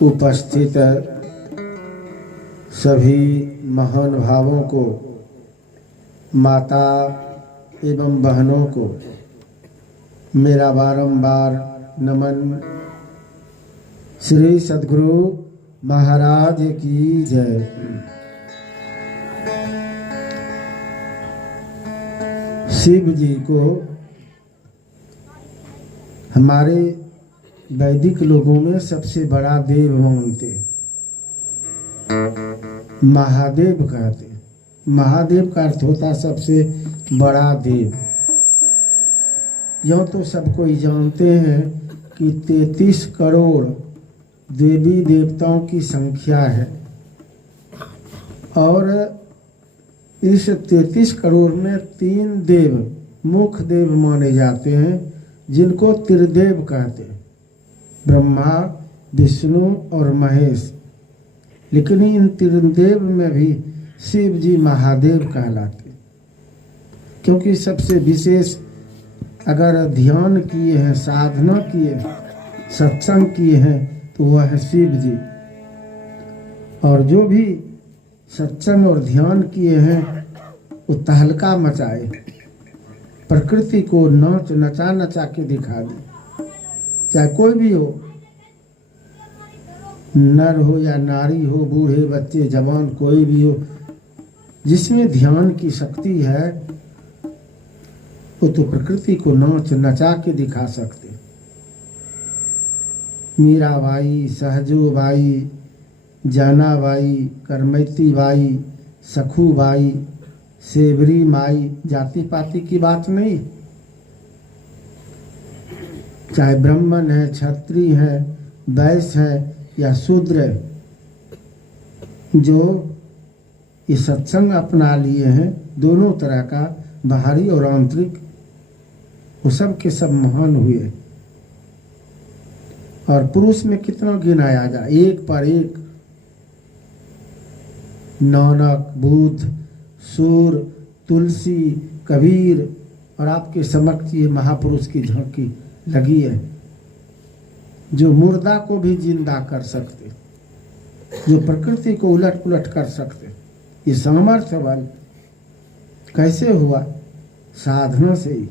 उपस्थित सभी महान भावों को, माता एवं बहनों को मेरा बारंबार नमन। श्री सद्गुरु महाराज की जय। शिव जी को हमारे वैदिक लोगों में सबसे बड़ा देव मानते, महादेव कहते। महादेव का अर्थ होता सबसे बड़ा देव। यूँ तो सब कोई जानते हैं कि 33 करोड़ देवी देवताओं की संख्या है और इस 33 करोड़ में 3 देव मुख्य देव माने जाते हैं जिनको त्रिदेव कहते हैं, ब्रह्मा, विष्णु और महेश। लेकिन इन त्रिदेव में भी शिव जी महादेव कहलाते, क्योंकि सबसे विशेष अगर ध्यान किए हैं, साधना किए, सत्संग किए हैं तो वह है शिव जी। और जो भी सत्संग और ध्यान किए हैं वो तहलका मचाए, प्रकृति को नचा नचा के दिखा दे। चाहे कोई भी हो, नर हो या नारी हो, बूढ़े बच्चे जवान कोई भी हो, जिसमें ध्यान की शक्ति है वो तो प्रकृति को नचा के दिखा सकते। मीराबाई, सहजूबाई, जानाबाई, करमैती बाई, सखूबाई, सेवरी माई, जाति पाति की बात नहीं। चाहे ब्राह्मण है, क्षत्रिय है, वैश्य है या शूद्र है, जो ये सत्संग अपना लिए हैं, दोनों तरह का, बाहरी और आंतरिक, वो सब के सब महान हुए। और पुरुष में कितना गिनाया जाए, एक पर एक, नानक, बुद्ध, सूर, तुलसी, कबीर, और आपके समक्ष ये महापुरुष की झांकी लगी है जो मुर्दा को भी जिंदा कर सकते, जो प्रकृति को उलट पुलट कर सकते। ये सामर्थ्य बल कैसे हुआ? साधना से ही।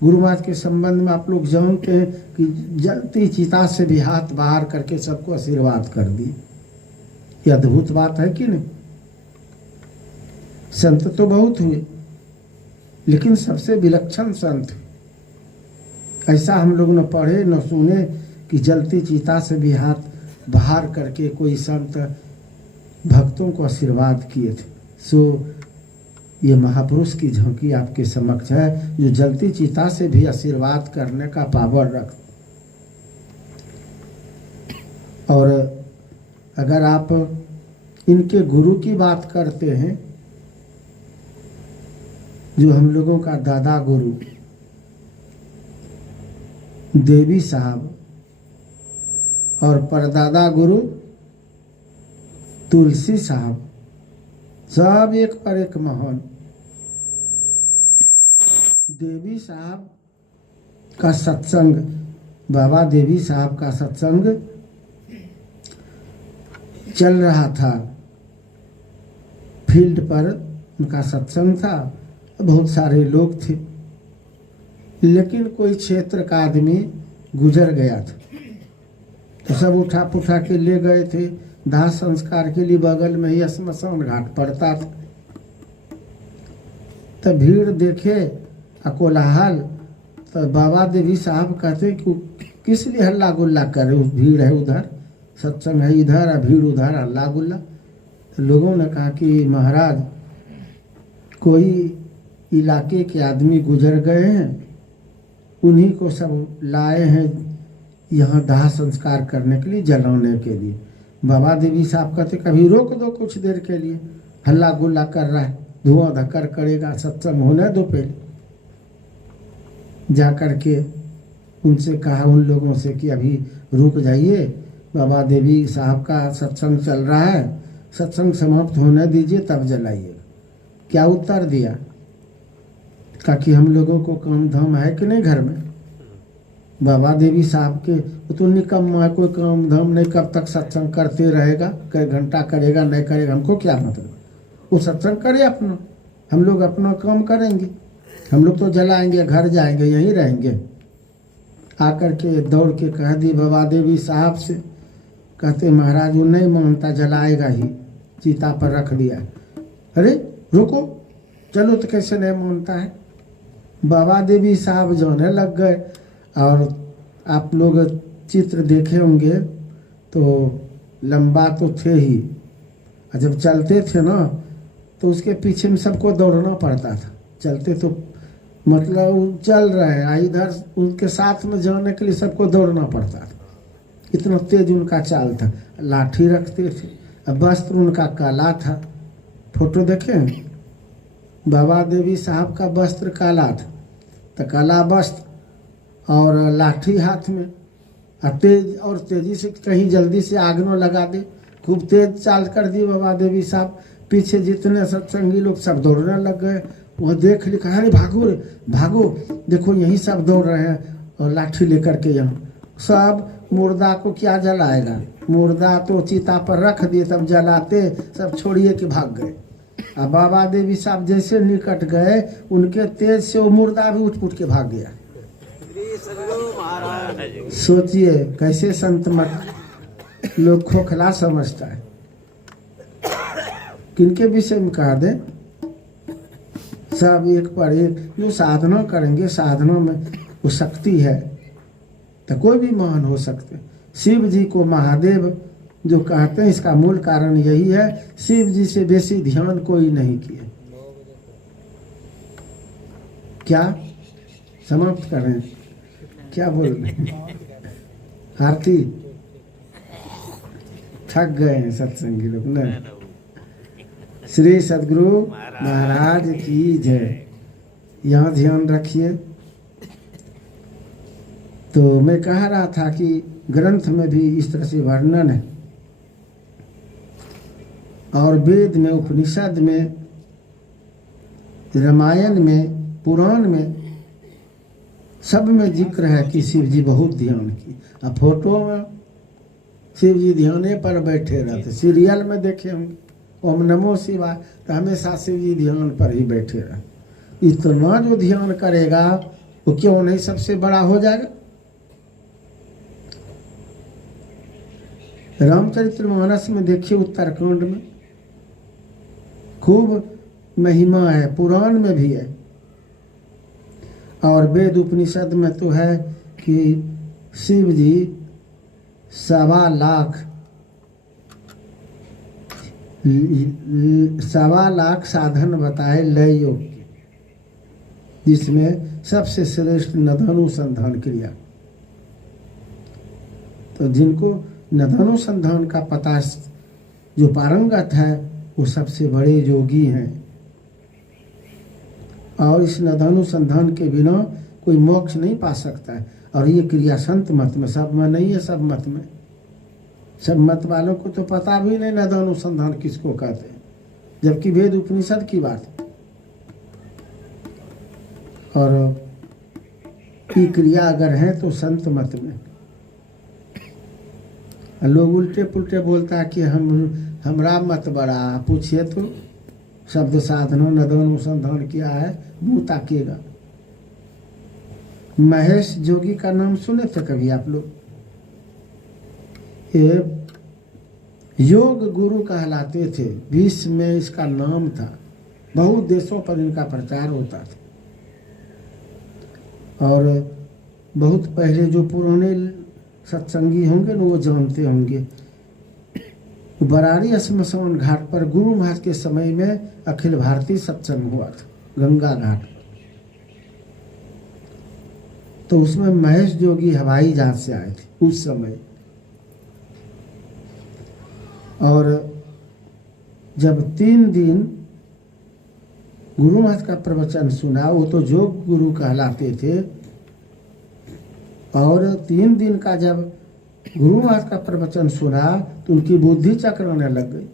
गुरु महाराज के संबंध में आप लोग जानते हैं कि जलती चिता से भी हाथ बाहर करके सबको आशीर्वाद कर दी। ये अद्भुत बात है कि नहीं? संत तो बहुत हुए, लेकिन सबसे विलक्षण संत ऐसा हम लोग न पढ़े न सुने कि जलती चिता से भी हाथ बाहर करके कोई संत भक्तों को आशीर्वाद किए थे। सो ये महापुरुष की झांकी आपके समक्ष है, जो जलती चिता से भी आशीर्वाद करने का पावर रख। और अगर आप इनके गुरु की बात करते हैं, जो हम लोगों का दादा गुरु देवी साहब और परदादा गुरु तुलसी साहब, सब एक पर एक महान। देवी साहब का सत्संग, बाबा देवी साहब का सत्संग चल रहा था, फील्ड पर उनका सत्संग था, बहुत सारे लोग थे, लेकिन कोई क्षेत्र का आदमी गुजर गया था तो सब उठा पुठा के ले गए थे। दाह संस्कार के लिए बगल में ही श्मशान घाट पड़ता था। तो भीड़ देखे कोलाहल, तो बाबा देवी साहब कहते कि किस लिए हल्ला गुल्ला कर रहे हो, भीड़ है उधर, सत्संग है इधर और भीड़ उधर, हल्ला गुल्ला। तो लोगों ने कहा कि महाराज कोई इलाके के आदमी गुजर गए हैं, उन्हीं को सब लाए हैं यहाँ दाह संस्कार करने के लिए, जलाने के लिए। बाबा देवी साहब कहते कभी रोक दो कुछ देर के लिए, हल्ला गुल्ला कर रहा है, धुआं धक्कर करेगा, सत्संग होने दो पहले। जा कर के उनसे कहा उन लोगों से कि अभी रुक जाइए, बाबा देवी साहब का सत्संग चल रहा है, सत्संग समाप्त होने दीजिए तब जलाइए। क्या उत्तर दिया? कहा कि हम लोगों को काम धाम है कि नहीं घर में? बाबा देवी साहब के वो तो निकम्मा है, कोई काम धाम नहीं, कब तक सत्संग करते रहेगा, कई घंटा करेगा नहीं करेगा, हमको क्या मतलब। वो सत्संग करे अपना, हम लोग अपना काम करेंगे। हम लोग तो जलाएंगे, घर जाएंगे, यहीं रहेंगे। आकर के दौड़ के कह दी बाबा देवी साहब से, कहते महाराज वो नहीं मानता, जलाएगा ही, चिता पर रख दिया। अरे रुको, चलो तो कैसे नहीं मानता है। बाबा देवी साहब जाने लग गए। और आप लोग चित्र देखे होंगे तो लंबा तो थे ही, और जब चलते थे ना तो उसके पीछे में सबको दौड़ना पड़ता था। चलते तो मतलब चल रहे हैं, इधर उनके साथ में जाने के लिए सबको दौड़ना पड़ता था, इतना तेज उनका चाल था। लाठी रखते थे, अब वस्त्र उनका काला था। फोटो देखें, बाबा देवी साहब का वस्त्र काला था, तो काला वस्त्र और लाठी हाथ में, और तेजी से कहीं जल्दी से आग न लगा दे, खूब तेज चाल कर दी बाबा देवी साहब। पीछे जितने सत्संगी लोग सब दौड़ने लग गए। वह देख लिखा, अरे भागो रे भागो, देखो यही सब दौड़ रहे हैं और लाठी लेकर के। यहाँ सब मुर्दा को क्या जलाएगा, मुर्दा तो चिता पर रख दिए, तब जलाते सब छोड़िए के भाग गए। अब बाबा देवी साहब जैसे निकट गए, उनके तेज से वो मुर्दा भी उठ के भाग गया। सोचिए कैसे संत मत लोग खोखला समझता है। किनके विषय में कहा दे, सब एक पर एक जो साधना करेंगे, साधना में वो शक्ति है तो कोई भी महान हो सकते। शिव जी को महादेव जो कहते हैं, इसका मूल कारण यही है, शिव जी से बेसी ध्यान कोई नहीं किए। क्या समाप्त करें, क्या बोल रहे हैं? आरती थक गए हैं सत्संगी लोग ना। श्री सद्गुरु महाराज की जय। यहाँ ध्यान रखिए। तो मैं कह रहा था कि ग्रंथ में भी इस तरह से वर्णन है, और वेद में, उपनिषद में, रामायण में, पुराण में, सब में जिक्र है कि शिव जी बहुत ध्यान की। अब फोटो में शिव जी ध्याने पर बैठे रहते, सीरियल में देखे होंगे ओम नमो शिवाय, तो हमेशा शिव जी ध्यान पर ही बैठे रहे। इतना जो ध्यान करेगा वो क्यों नहीं सबसे बड़ा हो जाएगा। रामचरितमानस में देखिए, उत्तरकांड में खूब महिमा है, पुराण में भी है, और वेद उपनिषद में तो है कि शिव जी 1.25 लाख साधन बताए लय योग के, जिसमें सबसे श्रेष्ठ नदानुसंधान क्रिया। तो जिनको नदानुसंधान का पता, जो पारंगत है, वो सबसे बड़े योगी हैं। और इस नदानुसंधान के बिना कोई मोक्ष नहीं पा सकता है। और ये क्रिया संत मत में, सब में नहीं है। सब मत में, सब मत वालों को तो पता भी नहीं नदानुसंधान किसको कहते हैं, जबकि वेद उपनिषद की बात है। और ये क्रिया अगर है तो संत मत में। लोग उल्टे पुल्टे बोलता है कि हमरा मत बड़ा, पूछिए तो शब्द साधना नदानुसंधान किया है, मुंह ताकिएगा। महेश जोगी का नाम सुने थे कभी आप लोग? ये योग गुरु कहलाते थे, विश्व में इसका नाम था, बहुत देशों पर इनका प्रचार होता था। और बहुत पहले जो पुराने सत्संगी होंगे ना, वो जानते होंगे, बरारी श्मशान घाट पर गुरु महाराज के समय में अखिल भारतीय सत्संग हुआ था, गंगा घाट। तो उसमें महेश जोगी हवाई जहाज से आए थे उस समय। और जब 3 दिन गुरु महाराज का प्रवचन सुना, वो तो जोग गुरु कहलाते थे, और 3 दिन का जब गुरु महाराज का प्रवचन सुना तो उनकी बुद्धि चकराने लग गई,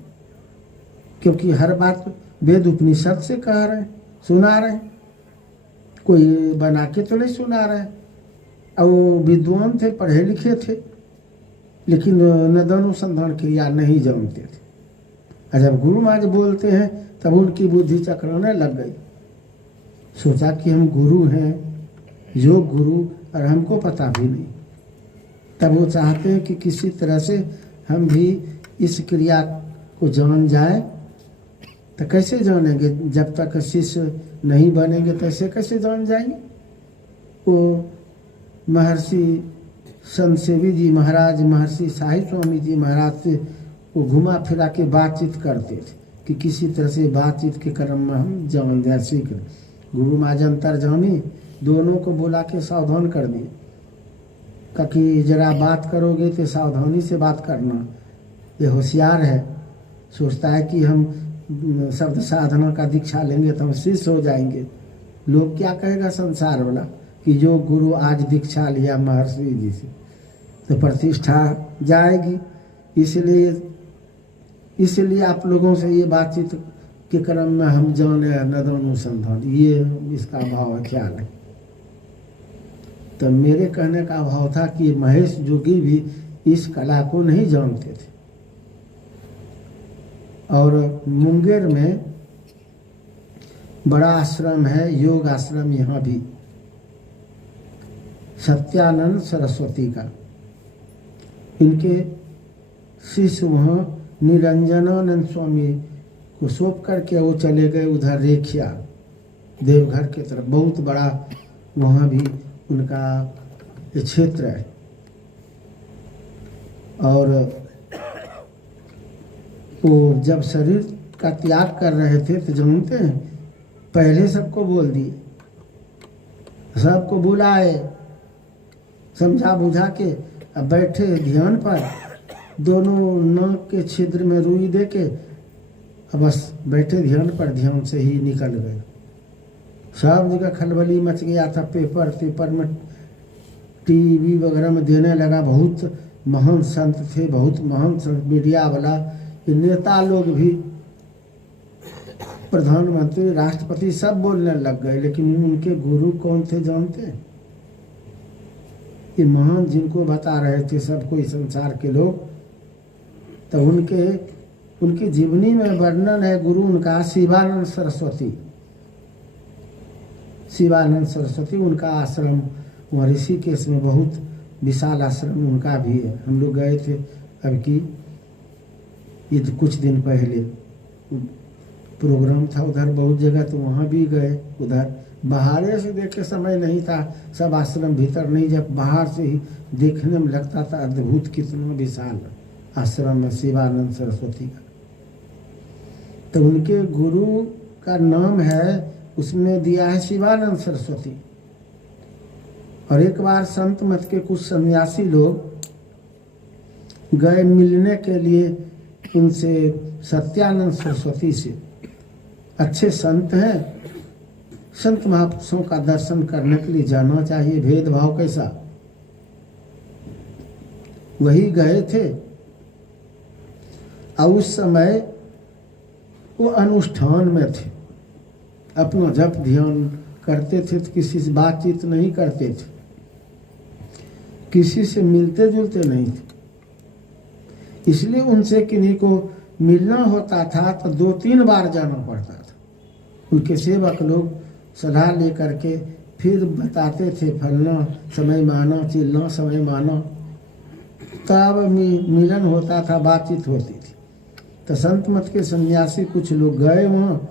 क्योंकि हर बात वेद उपनिषद से कह रहे हैं, सुना रहे हैं, कोई बना के तो नहीं सुना रहे हैं। और वो विद्वान थे, पढ़े लिखे थे, लेकिन नदनुसंधान क्रिया नहीं जानते थे। और जब गुरु महाराज बोलते हैं तब उनकी बुद्धि चकराने लग गई। सोचा कि हम गुरु हैं, योग गुरु, और हमको पता भी नहीं। तब वो चाहते हैं कि किसी तरह से हम भी इस क्रिया को जान जाए। तो कैसे जानेंगे? जब तक शिष्य नहीं बनेंगे तैसे कैसे जान जाएंगे? वो महर्षि संत सेवी जी महाराज, महर्षि साई स्वामी जी महाराज से वो घुमा फिरा के बातचीत करते थे कि किसी तरह से बातचीत के क्रम में हम जान जाए, सीख। गुरु महाराज अंतर्जामी दोनों को बुला के सावधान कर दिए कि जरा बात करोगे तो सावधानी से बात करना। ये होशियार है, सोचता है कि हम शब्द साधना का दीक्षा लेंगे तो हम शिष्य हो जाएंगे। लोग क्या कहेगा संसार वाला कि जो गुरु आज दीक्षा लिया महर्षि जी से तो प्रतिष्ठा जाएगी। इसलिए आप लोगों से ये बातचीत के क्रम में हम जाने नदनुसंधान, ये इसका भाव है, ख्याल है। तो मेरे कहने का भाव था कि महेश जोगी भी इस कला को नहीं जानते थे। और मुंगेर में बड़ा आश्रम है, योग आश्रम, यहाँ भी सत्यानंद सरस्वती का। इनके शिष्य वहाँ निरंजनानंद स्वामी को सौंप करके वो चले गए उधर रेखिया देवघर की तरफ। बहुत बड़ा वहाँ भी उनका क्षेत्र है। और वो जब शरीर का त्याग कर रहे थे तो जानते हैं, पहले सबको बोल दिए, सबको बुलाए, समझा बुझा के अब बैठे ध्यान पर, दोनों नाक के छिद्र में रुई दे के अब बस बैठे ध्यान पर, ध्यान से ही निकल गए। सब जगह खलबली मच गया था। पेपर में, टीवी वगैरह में देने लगा। बहुत महान संत थे, बहुत महान संत, मीडिया वाला, नेता लोग भी, प्रधानमंत्री, राष्ट्रपति सब बोलने लग गए। लेकिन उनके गुरु कौन थे जानते हैं? ये महान जिनको बता रहे थे सबको इस संसार के लोग, तो उनकी जीवनी में वर्णन है गुरु उनका शिवानंद सरस्वती। शिवानंद सरस्वती उनका आश्रम वहाँ ऋषिकेश में बहुत विशाल आश्रम उनका भी है। हम लोग गए थे अब की ईद कुछ दिन पहले, प्रोग्राम था उधर बहुत जगह, तो वहाँ भी गए। उधर बाहर से देखे समय नहीं था, सब आश्रम भीतर नहीं, जब बाहर से ही देखने में लगता था अद्भुत, कितना विशाल आश्रम है शिवानंद सरस्वती का। तो उनके गुरु का नाम है, उसमें दिया है शिवानंद सरस्वती। और एक बार संत मत के कुछ सन्यासी लोग गए मिलने के लिए उनसे, सत्यानंद सरस्वती से। अच्छे संत हैं, संत महापुरुषों का दर्शन करने के लिए जाना चाहिए, भेदभाव कैसा। वही गए थे और उस समय वो अनुष्ठान में थे, अपना जप ध्यान करते थे, तो किसी से बातचीत नहीं करते थे, किसी से मिलते जुलते नहीं थे। इसलिए उनसे किन्हीं को मिलना होता था तो 2-3 बार जाना पड़ता था। उनके सेवक लोग सलाह ले करके फिर बताते थे, फलना समय माना, चिलना समय माना, तब मिलन होता था, बातचीत होती थी। तो संत मत के सन्यासी कुछ लोग गए वहाँ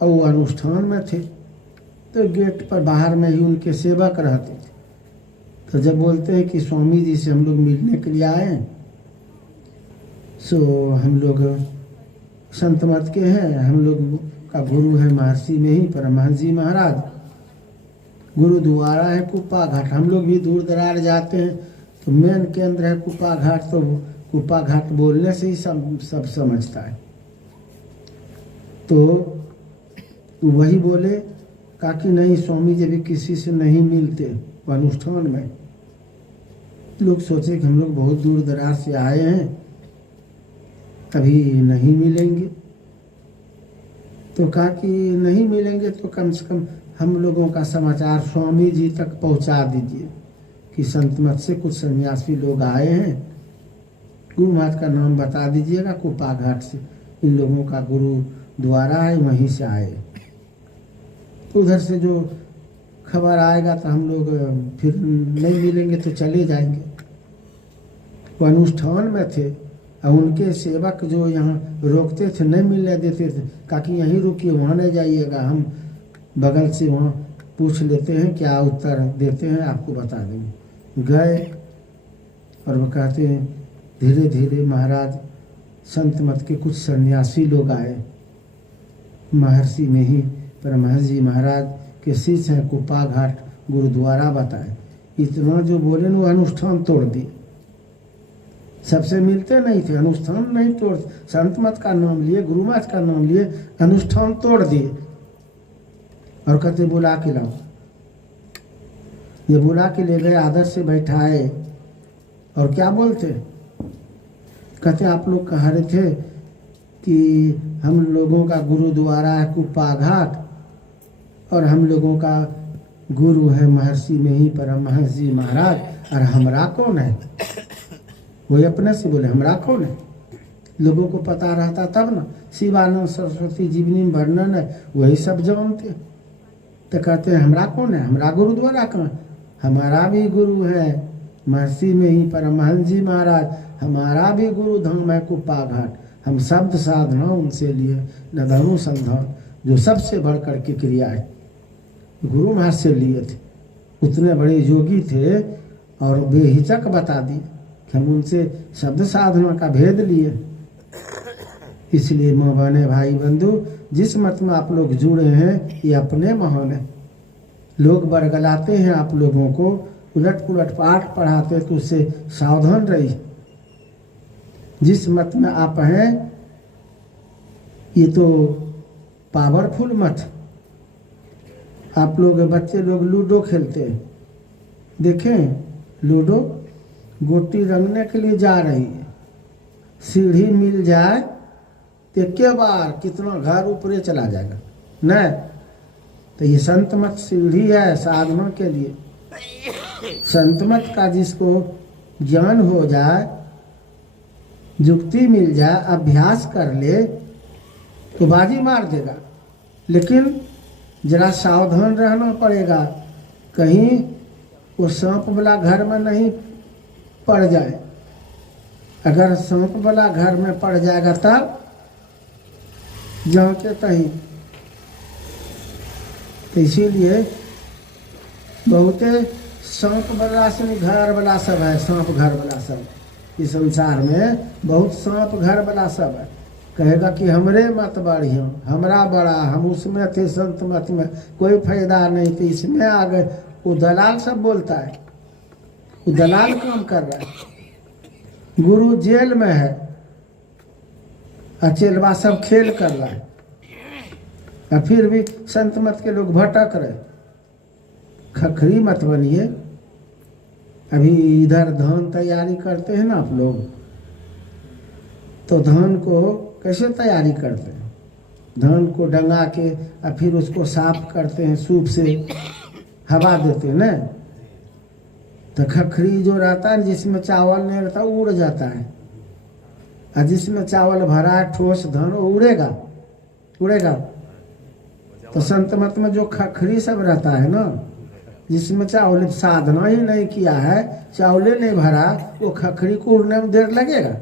और वो अनुष्ठान में थे, तो गेट पर बाहर में ही उनके सेवक रहते थे। तो जब बोलते हैं कि स्वामी जी से हम लोग मिलने के लिए आए हैं, सो हम लोग संत मत के हैं, हम लोग का गुरु है महर्षि में ही परमहंस जी महाराज, गुरुद्वारा है कुप्पा घाट, हम लोग भी दूर दरार जाते हैं तो मेन केंद्र है कुप्पा घाट, तो कुप्पा घाट बोलने से ही सब समझता है। तो वही बोले, कहा कि नहीं स्वामी जी भी किसी से नहीं मिलते अनुष्ठान में। लोग सोचे कि हम लोग बहुत दूर दराज से आए हैं, कभी नहीं मिलेंगे। तो कहा कि नहीं मिलेंगे तो कम से कम हम लोगों का समाचार स्वामी जी तक पहुंचा दीजिए कि संत मत से कुछ सन्यासी लोग आए हैं, गुरु महाराज का नाम बता दीजिएगा, कुप्पा घाट से इन लोगों का गुरु द्वारा है, वहीं से आए। उधर से जो खबर आएगा तो हम लोग फिर नहीं मिलेंगे तो चले जाएंगे। वो अनुष्ठान में थे और उनके सेवक जो यहाँ रोकते थे, नहीं मिलने देते थे, कहा कि यहीं रुकिए, वहाँ नहीं जाइएगा, हम बगल से वहाँ पूछ लेते हैं, क्या उत्तर देते हैं आपको बता देंगे। गए और वो कहते हैं धीरे धीरे महाराज संत मत के कुछ सन्यासी लोग आए। महर्षि में ही परमहंस जी महाराज के शिष्य हैं, कुप्पा घाट गुरुद्वारा बताए। इतना जो बोले न वो अनुष्ठान तोड़ दिए। सबसे मिलते नहीं थे, अनुष्ठान नहीं तोड़, संत मत का नाम लिए, गुरु महाराज का नाम लिए, अनुष्ठान तोड़ दिए और कहते बुला के लाओ। ये बुला के ले गए, आदर से बैठाए और क्या बोलते, कहते आप लोग कह रहे थे कि हम लोगों का गुरुद्वारा है कुप्पा घाट और हम लोगों का गुरु है महर्षि में ही परमहंस जी महाराज, और हमरा कौन है? वही अपने से बोले हमरा कौन है? लोगों को पता रहता तब ना, शिवानंद सरस्वती जीवनी वर्णन है, वही सब जानते। तो कहते हैं हमरा कौन है? हमरा गुरुद्वारा कहाँ? हमारा भी गुरु है महर्षि में ही परमहंस जी महाराज, हमारा भी गुरु धाम है कुप्पा घाट। हम शब्द साधना उनसे लिए, नदानुसंधान जो सबसे बढ़कर की क्रिया है गुरु महाराज से लिए थे। उतने बड़े योगी थे और बेहिचक बता दिए कि हम उनसे शब्द साधना का भेद लिए। इसलिए माँ बहने भाई बंधु, जिस मत में आप लोग जुड़े हैं ये अपने महान है। लोग बरगलाते हैं आप लोगों को, उलट पुलट पाठ पढ़ाते तो उससे सावधान रहिए। जिस मत में आप हैं ये तो पावरफुल मत। आप लोग बच्चे लोग लूडो खेलते हैं, देखें लूडो गोटी रंगने के लिए जा रही है, सीढ़ी मिल जाए तो के बार कितना घर ऊपरे चला जाएगा न। तो ये संत मत सीढ़ी है साधना के लिए। संत मत का जिसको ज्ञान हो जाए, युक्ति मिल जाए, अभ्यास कर ले तो बाजी मार देगा। लेकिन जरा सावधान रहना पड़ेगा, कहीं वो सांप वाला घर में नहीं पड़ जाए। अगर सांप वाला घर में पड़ जाएगा तब जाके तहीं। तो इसीलिए बहुते सांप वाला से घर वाला सब है, सांप घर वाला सब इस संसार में बहुत सांप घर वाला सब है। कहेगा कि हमरे मत बढ़िया, हमरा बड़ा, हम उसमें थे संत मत में, कोई फायदा नहीं थे, इसमें आ गए। वो दलाल सब बोलता है, वो दलाल काम कर रहा है। गुरु जेल में है, अचेलवा सब खेल कर रहा है, और फिर भी संत मत के लोग भटक रहे। खखरी मत बनिए। अभी इधर धान तैयारी करते हैं ना आप लोग, तो धान को कैसे तैयारी करते हैं? धान को डंगा के और फिर उसको साफ करते हैं, सूप से हवा देते हैं ना। तो खखरी जो रहता है जिसमें चावल नहीं रहता उड़ जाता है, और जिसमें चावल भरा है ठोस धान वो उड़ेगा उड़ेगा। तो संत मत में जो खखरी सब रहता है ना, जिसमें चावल साधना ही नहीं किया है, चावले नहीं भरा, वो खखरी को उड़ने में देर लगेगा।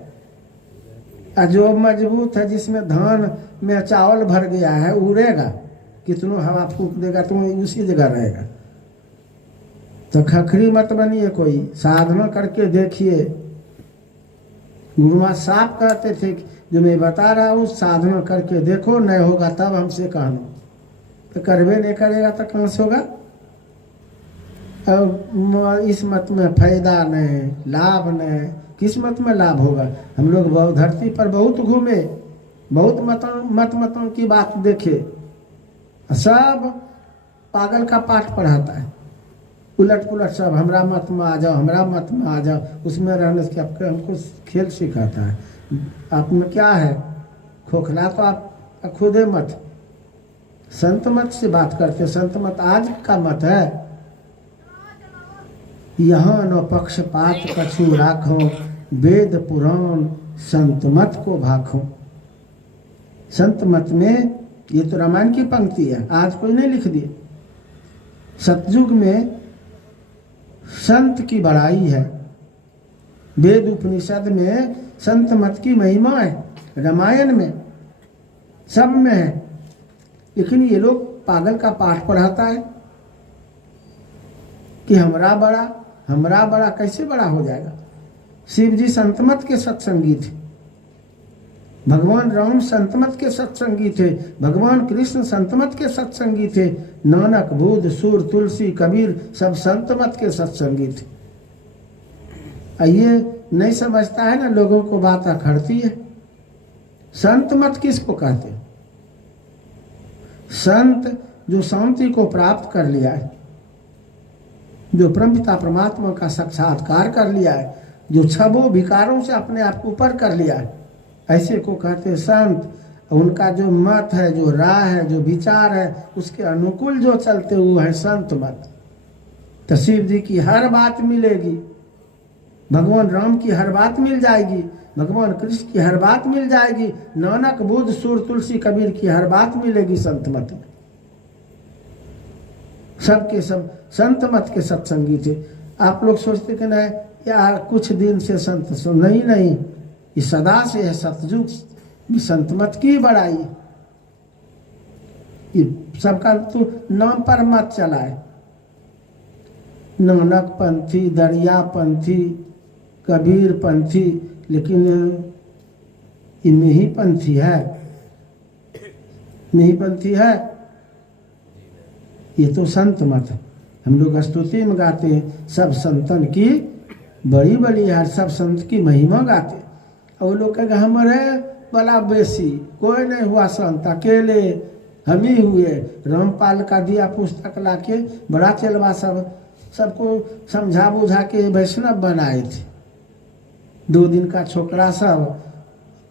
और जो मजबूत है जिसमें धान में चावल भर गया है उड़ेगा, कितनों हवा फूंक देगा तो उसी जगह रहेगा। तो खखरी मत बनिए, कोई साधना करके देखिए। गुरु महाराज साफ कहते थे जो मैं बता रहा हूँ साधना करके देखो, नहीं होगा तब हमसे कहना। तो करवे नहीं करेगा तो कहाँ से होगा? अब इस मत में फायदा नहीं, लाभ नहीं। किस मत में लाभ होगा? हम लोग धरती पर बहुत घूमे, बहुत मतों की बात देखे, सब पागल का पाठ पढ़ाता है, उलट पुलट सब हमरा मत में आ जाओ, हमरा मत में आ जाओ। उसमें रहने से हमको खेल सिखाता है। आप में क्या है? खोखला तो आप खुदे मत। संत मत से बात करते, संत मत आज का मत है, यहाँ न पक्षपात कछु राखो, वेद पुराण संत मत को भाखो। संत मत में, ये तो रामायण की पंक्ति है, आज कोई नहीं लिख दिए। सतयुग में संत की बड़ाई है, वेद उपनिषद में संत मत की महिमा है, रामायण में सब में है। लेकिन ये लोग पागल का पाठ पढ़ाता है कि हमरा बड़ा कैसे बड़ा हो जाएगा। शिव जी संतमत के सत्संगी थे, भगवान राम संतमत के सत्संगी थे, भगवान कृष्ण संतमत के सत्संगी थे, नानक बुद्ध सूर तुलसी कबीर सब संतमत के सत्संगी थे। ये नहीं समझता है ना, लोगों को बात अखड़ती है। संत मत किसको कहते हैं? संत जो शांति को प्राप्त कर लिया है, जो परमपिता परमात्मा का साक्षात्कार कर लिया है, जो छबो विकारों से अपने आप को ऊपर कर लिया है, ऐसे को कहते हैं संत। उनका जो मत है, जो राय है, जो विचार है, उसके अनुकूल जो चलते हुए हैं संत मत। तो शिव जी की हर बात मिलेगी, भगवान राम की हर बात मिल जाएगी, भगवान कृष्ण की हर बात मिल जाएगी, नानक बुद्ध सूर तुलसी कबीर की हर बात मिलेगी संत मत में। सबके सब संत मत के सत्संगी थे। आप लोग सोचते कि नहीं यार कुछ दिन से संत, नहीं, ये सदा से है। सतयुग संत मत की बड़ाई, ये सबका तो नाम पर मत चला है, नानक पंथी, दरिया पंथी, कबीर पंथी, लेकिन ये मेही पंथी है, मेही पंथी है, ये तो संत मत है। हम लोग स्तुति में गाते हैं, सब संतन की बड़ी बड़ी है, सब संत की महिमा गाते हैं। और वो लोग कहेंगे हमारे बड़ा बेसी, कोई नहीं हुआ संत, अकेले हम ही हुए। रामपाल का दिया पुस्तक लाके बड़ा चलवा सबको समझा बुझा के वैष्णव बनाए थे। 2 दिन का छोकरा सब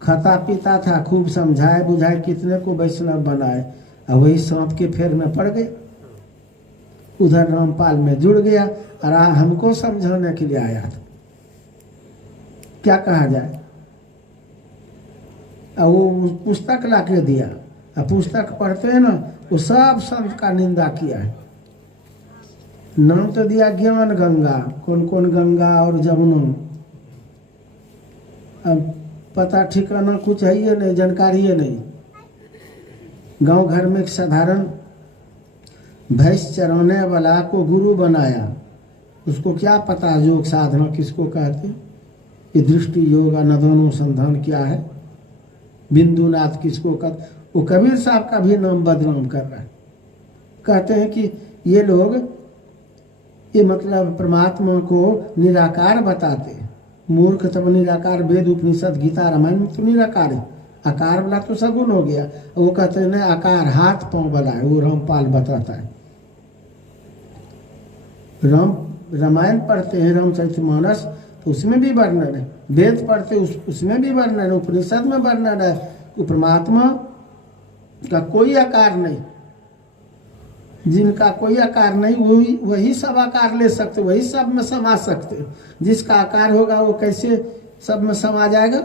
खाता पीता था, खूब समझाए बुझाए कितने को वैष्णव बनाए, और वही सांप के फेर में पड़ गए। उधर रामपाल में जुड़ गया और हमको समझाने के लिए आया था। क्या कहा जाए? और वो पुस्तक लाके दिया, और पुस्तक पढ़ते हैं ना, वो सब संत का निंदा किया है। नाम तो दिया ज्ञान गंगा, कौन कौन गंगा और जमुना, अब पता ठिकाना कुछ है ही नहीं, जानकारी है नहीं। गांव घर में एक साधारण भैंस चराने वाला को गुरु बनाया, उसको क्या पता योग साधना किसको कहते, ये दृष्टि योग अनुसंधान क्या है, बिंदुनाथ किसको कहते। वो कबीर साहब का भी नाम बदनाम कर रहा है। कहते हैं कि ये लोग ये मतलब परमात्मा को निराकार बताते हैं। मूर्ख तब निराकार, वेद उपनिषद गीता रामायण में तो निराकार है, आकार वाला तो सगुन हो गया। वो कहते हैं नहीं आकार हाथ पांव वाला है, वो रामपाल बताता है। रामायण पढ़ते हैं, रामचरितमानस, तो उसमें भी वर्णन है। वेद पढ़ते उसमें भी वर्णन है, उपनिषद में वर्णन है। वो परमात्मा का कोई आकार नहीं, जिनका कोई आकार नहीं वही सब आकार ले सकते, वही सब में समा सकते। जिसका आकार होगा वो कैसे सब में समा जाएगा?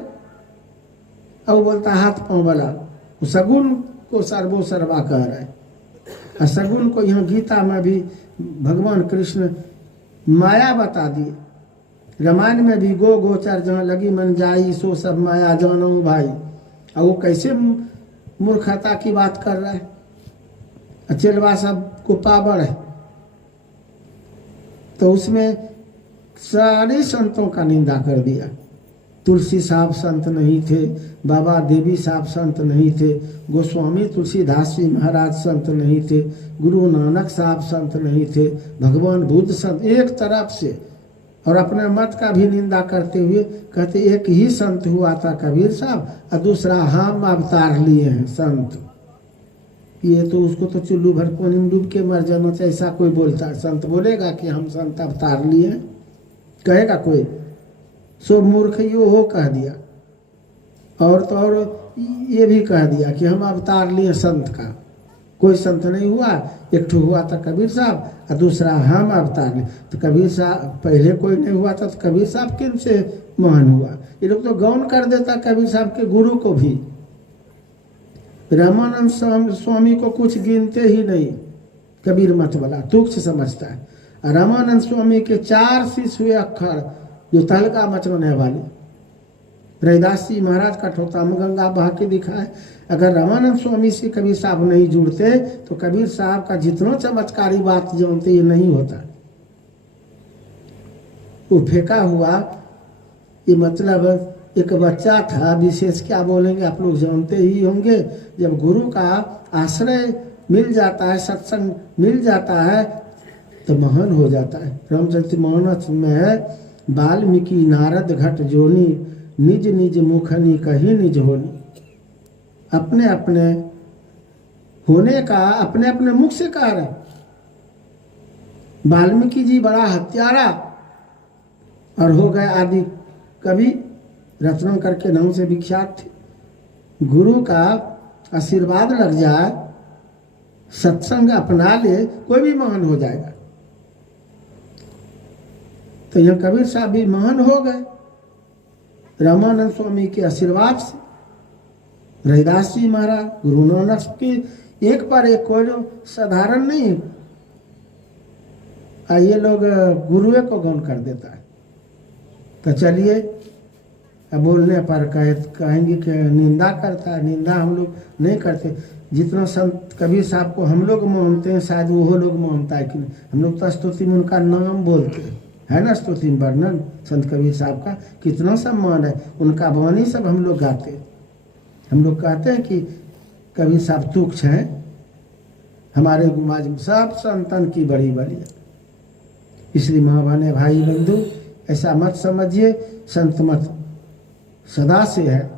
और वो बोलता हाथ पांव वाला, वो सगुन को सर्वो सर्वा कह रहा है। और सगुन को यहाँ गीता में भी भगवान कृष्ण माया बता दिए। रामायण में भी गो गोचर जहाँ लगी मन जाई, सो सब माया जानो भाई। और वो कैसे मूर्खता की बात कर रहा है, अचेलवा सब को पावर है। तो उसमें सारे संतों का निंदा कर दिया। तुलसी साहब संत नहीं थे, बाबा देवी साहब संत नहीं थे, गोस्वामी तुलसीदास जी महाराज संत नहीं थे, गुरु नानक साहब संत नहीं थे, भगवान बुद्ध संत, एक तरफ से। और अपने मत का भी निंदा करते हुए कहते एक ही संत हुआ था कबीर साहब, और दूसरा हम अवतार लिए हैं संत। ये तो उसको तो चुल्लू भर पानी में डूब के मर जाना चाहिए, ऐसा कोई बोलता है? संत बोलेगा कि हम संत अवतार लिए हैं? कहेगा कोई? सो मूर्ख ये हो कह दिया। और तो और ये भी कह दिया कि हम अवतार लिए संत का। कोई संत नहीं हुआ। एक ठो हुआ था कबीर साहब और दूसरा हम अवतार ले। तो कबीर साहब पहले कोई नहीं हुआ था तो कबीर साहब किन से महान हुआ। ये लोग तो गौन कर देता कबीर साहब के गुरु को भी। रामानंद स्वामी को कुछ गिनते ही नहीं कबीर मत वाला, तुच्छ समझता है। और रामानंद स्वामी के 4 शिष्य हुए अक्खर जो तहलका मचवाने वाले। रैदास जी महाराज कठोता में गंगा बहा के दिखाए। अगर रामानंद स्वामी से कबीर साहब नहीं जुड़ते तो कबीर साहब का जितना चमत्कारी बात जानते ये नहीं होता। वो फेंका हुआ, ये मतलब एक बच्चा था विशेष, क्या बोलेंगे आप लोग जानते ही होंगे। जब गुरु का आश्रय मिल जाता है, सत्संग मिल जाता है तो महान हो जाता है। रामचरितमानस में है, वाल्मीकि नारद घट जोनी, निज निज मुखनी कही निज होनी। अपने अपने होने का अपने अपने मुख से कह रहे। वाल्मीकि जी बड़ा हत्यारा और हो गए आदि कवि, रत्नाकर के नाम से विख्यात थे। गुरु का आशीर्वाद लग जाए, सत्संग अपना ले, कोई भी महान हो जाएगा। तो यह कबीर साहब भी महान हो गए रामानंद स्वामी के आशीर्वाद से। रैदास जी महाराज, गुरु नानक की एक पर एक, कोई साधारण नहीं। ये लोग गुरुए को गौन कर देता है। तो चलिए, अब बोलने पर कहेंगे कि निंदा करता है। निंदा हम लोग नहीं करते। जितना संत कबीर साहब को हम लोग मानते हैं शायद वो लोग मानता है कि नहीं। हम लोग तो स्तुति में उनका नाम बोलते हैं, है ना। स्तुति में वर्णन संत कबीर साहब का कितना सम्मान है, उनका वाणी सब हम लोग गाते हैं। हम लोग कहते हैं कि कबीर साहब तुच्छ हैं, हमारे समाज में सब संतन की बड़ी बड़ी है। इसलिए माँ बहने भाई बंधु ऐसा मत समझिए। संत मत सदा से है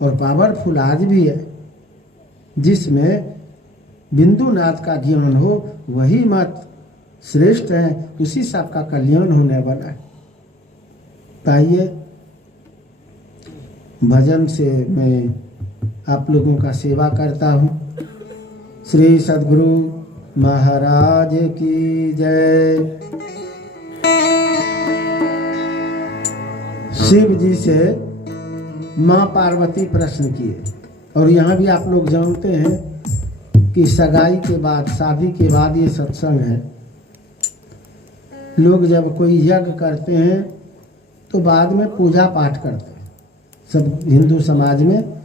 और पावरफुल आज भी है। जिसमें बिंदुनाथ का ज्ञान हो वही मत श्रेष्ठ है, उसी सबका कल्याण होने वाला है। ताइए भजन से मैं आप लोगों का सेवा करता हूँ। श्री सद्गुरु महाराज की जय। शिव जी से माँ पार्वती प्रश्न किए। और यहाँ भी आप लोग जानते हैं कि सगाई के बाद, शादी के बाद ये सत्संग है। लोग जब कोई यज्ञ करते हैं तो बाद में पूजा पाठ करते हैं सब हिंदू समाज में।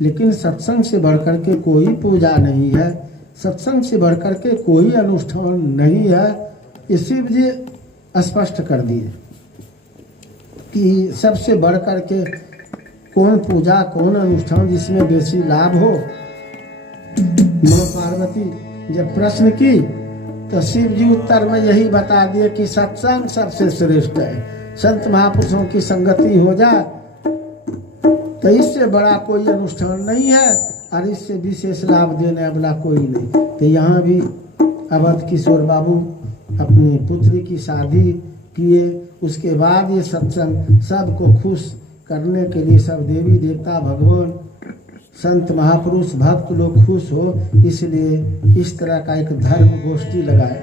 लेकिन सत्संग से बढ़कर के कोई पूजा नहीं है, सत्संग से बढ़कर के कोई अनुष्ठान नहीं है। ये शिव जी स्पष्ट कर दिए कि सबसे बढ़कर के कौन पूजा, कौन अनुष्ठान जिसमें बेसी लाभ हो। माँ पार्वती जब प्रश्न की तो शिव जी उत्तर में यही बता दिए कि सत्संग सबसे श्रेष्ठ है। संत महापुरुषों की संगति हो जाए तो इससे बड़ा कोई अनुष्ठान नहीं है और इससे विशेष लाभ देने वाला कोई नहीं। तो यहाँ भी अवध किशोर बाबू अपनी पुत्री की शादी किए, उसके बाद ये सत्संग सबको खुश करने के लिए, सब देवी देवता भगवान संत महापुरुष भक्त लोग खुश हो, इसलिए इस तरह का एक धर्म गोष्ठी लगाए।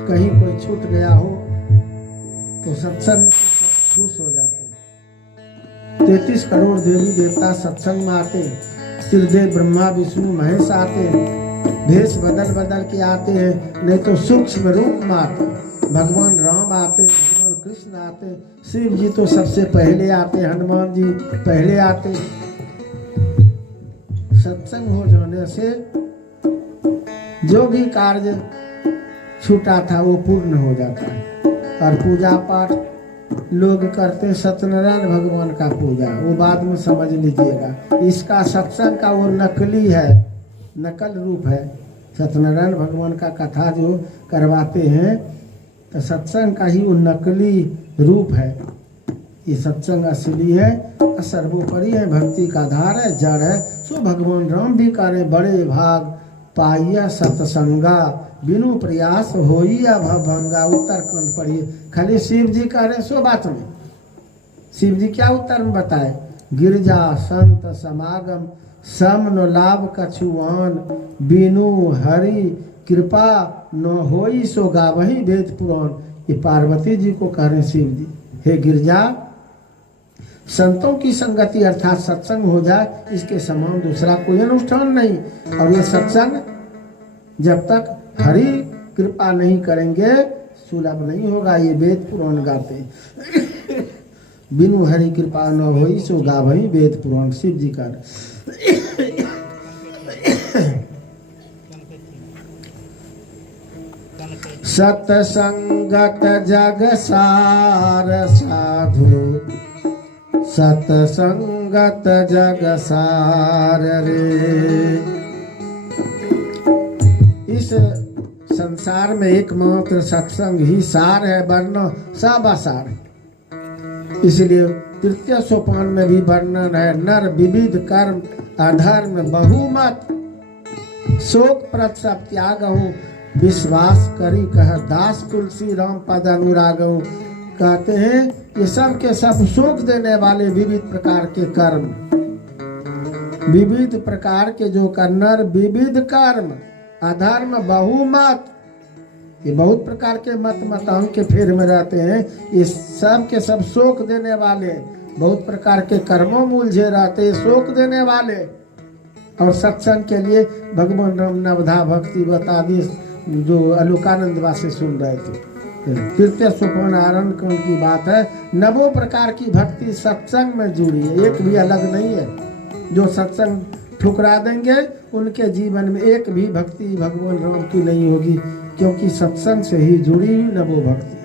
कहीं कोई छूट गया हो तो सत्संग खुश हो जाते हैं। 33 करोड़ देवी देवता सत्संग में आते, त्रिदेव ब्रह्मा विष्णु महेश आते, भेष बदल बदल के आते हैं, नहीं तो सूक्ष्म रूप में आते। भगवान राम आते, भगवान कृष्ण आते, शिव जी तो सबसे पहले आते, हनुमान जी पहले आते। सत्संग हो जाने से जो भी कार्य छूटा था वो पूर्ण हो जाता है। और पूजा पाठ लोग करते सत्यनारायण भगवान का पूजा, वो बाद में समझ लीजिएगा। इसका सत्संग का वो नकली है, नकल रूप है। सत्यनारायण भगवान का कथा जो करवाते हैं तो सत्संग का ही वो नकली रूप है। ये सत्संग असली है, सर्वोपरि है, भक्ति का आधार है, जड़ है। सो भगवान राम भी करे बड़े भाग पाइया सत्संगा, बिनु प्रयास होइया भभंगा। उत्तरकांड पढ़िए। खाली शिव जी कह रहे सो बात में। शिव जी क्या उत्तर में बताए गिरजा संत समागम सम न लाभ कछुआन, बिनु हरि कृपा न होई सो गावही वेद पुराण। ये पार्वती जी को कह रहे शिव जी, हे गिरजा, संतों की संगति अर्थात सत्संग हो जाए, इसके समान दूसरा कोई अनुष्ठान नहीं। और ये सत्संग जब तक हरि कृपा नहीं करेंगे सुलभ नहीं होगा। ये वेद पुराण गाते बिनु हरि कृपा न होई सो गावही वेद पुराण। शिव जी का सतसंगत जग सार साधु, सतसंगत जग सार रे। इस संसार में एकमात्र सत्संग ही सार है, वरना सब असार है। इसलिए तृतीय सोपान में भी वर्णन है, नर विविध कर्म अधर्म बहुमत, शोक प्रत सब त्यागहु, विश्वास करी कह दास तुलसी राम पद अनुरागहु। कहते हैं ये सब के सब शोक देने वाले विविध प्रकार के कर्म, विविध प्रकार के जो नर विविध कर्म अधर्म बहुमत, ये बहुत प्रकार के मत मताओं के फेर में रहते हैं। ये सब के सब शोक देने वाले, बहुत प्रकार के कर्मों में उलझे रहते हैं, शोक देने वाले। और सत्संग के लिए भगवान राम नवधा भक्ति बता दी, जो अलोकानंद वासे सुन रहे थे। तृतीय सोपान आरंभ की बात है। नवों प्रकार की भक्ति सत्संग में जुड़ी है, एक भी अलग नहीं है। जो सत्संग ठुकरा देंगे उनके जीवन में एक भी भक्ति भगवान राम की नहीं होगी, क्योंकि सत्संग से ही जुड़ी हुई नवो भक्ति।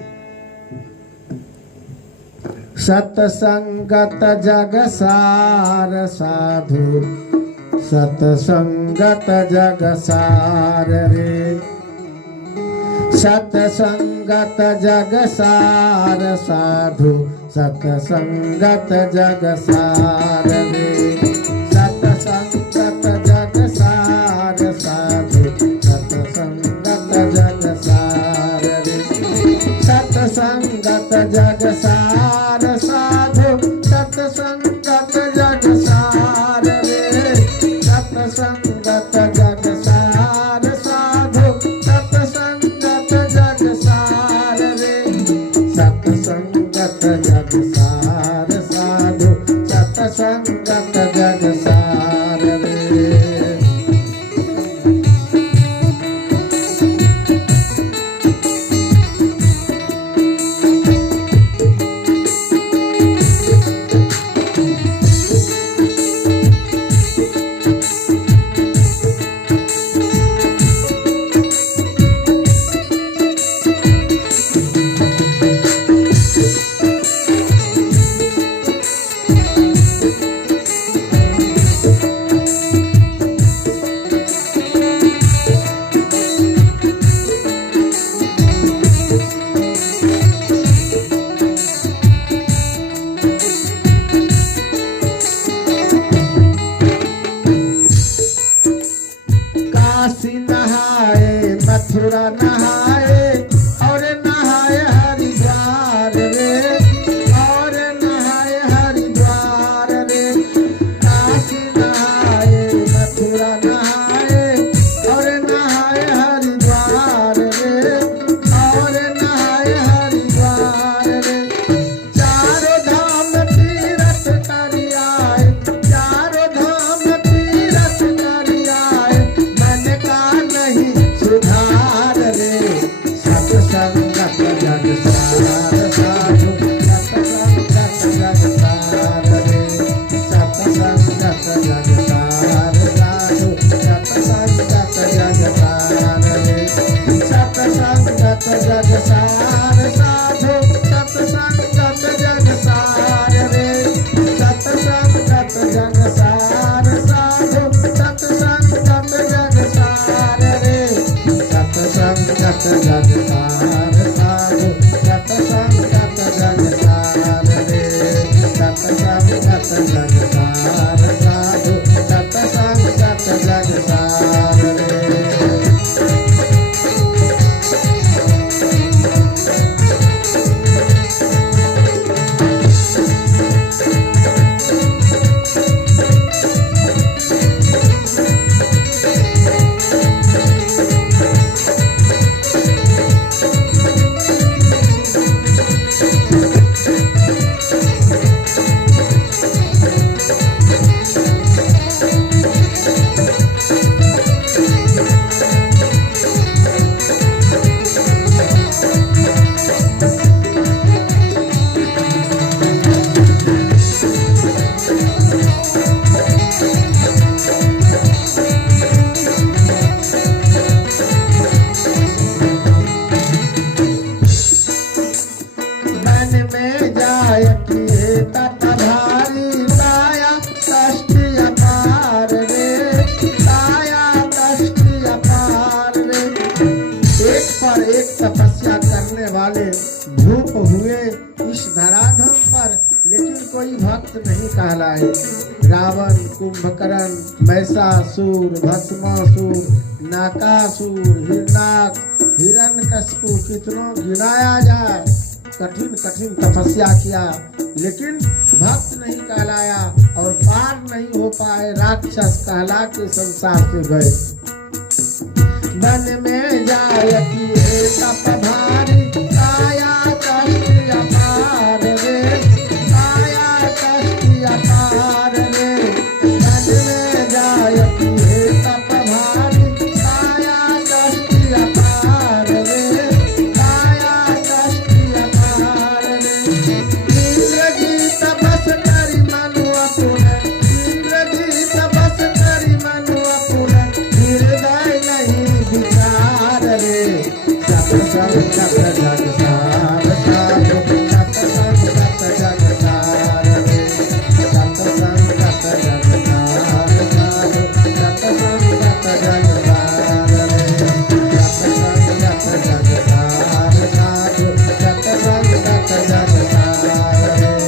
सतसंगत जग सार साधु, सतसंगत जग सार रे। सतसंगत जग सार साधु, सतसंगत जग सार रे। सतसंगत जग सार साधु, सतसंगत जग सार रे। सतसंगत जग सार साधु, सतसंगत जग सार रे। सतसंगत जग सार साधु, सतसंगत जग सार रे। सतसंगत जग सार साधु, सतसंगत जग सार रे। से धूप हुए इस धराधर पर, लेकिन कोई भक्त नहीं कहलाए। रावण, कुंभकर्ण, महिषासुर, भस्मासुर, नाकासुर, हिरणाक, हिरण्यकशिपु, कितनों गिनाया जाए। कठिन कठिन तपस्या किया, लेकिन भक्त नहीं कहलाया और पार नहीं हो पाए। राक्षस कहला के संसार से गए। वन में जाय किए तप भारी, काया कष्ट अपार रे, काया कष्ट अपार रे। वन में जाय किए तप भारी, काया कष्ट अपार रे, काया कष्ट अपार रे। इंद्रजीत बस करि मनु अपुन, इंद्रजीत बस करि मनु अपुन, हृदय नहीं विचार रे। सत्संग सत जग सार साधु, सत्संग सत जग सार रे, सत्संग सत जग सार साधु, सत्संग सत जग सार रे, सत्संग सत जग सार साधु, सत्संग सत जग सार रे।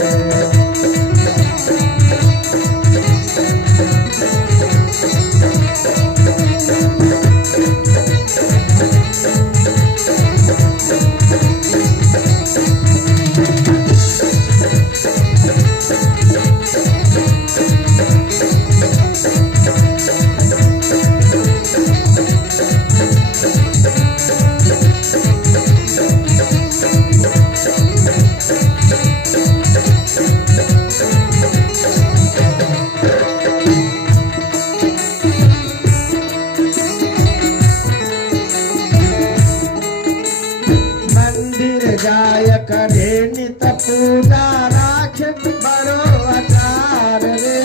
मंदिर जाय करे नित पूजा, राख बड़ो आचार रे,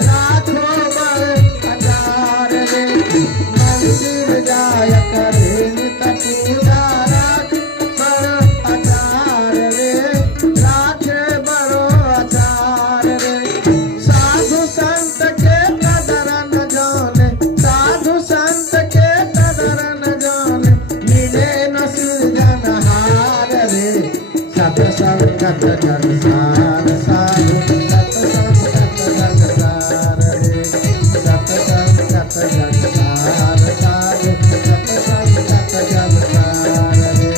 राखो बड़ आचार रे। मंदिर जाय करे नित पूजा, राख बड़ो आचार रे, राख बड़ो आचार रे। साधु संत के कदर न जाने, साधु संत के कदर न जाने, मिले न सृजनहार रे। सत्संग सत जग सार साधु, सत्संग सत जग सार रे, सत्संग सत जग सार साधु, सत्संग सत जग सार रे।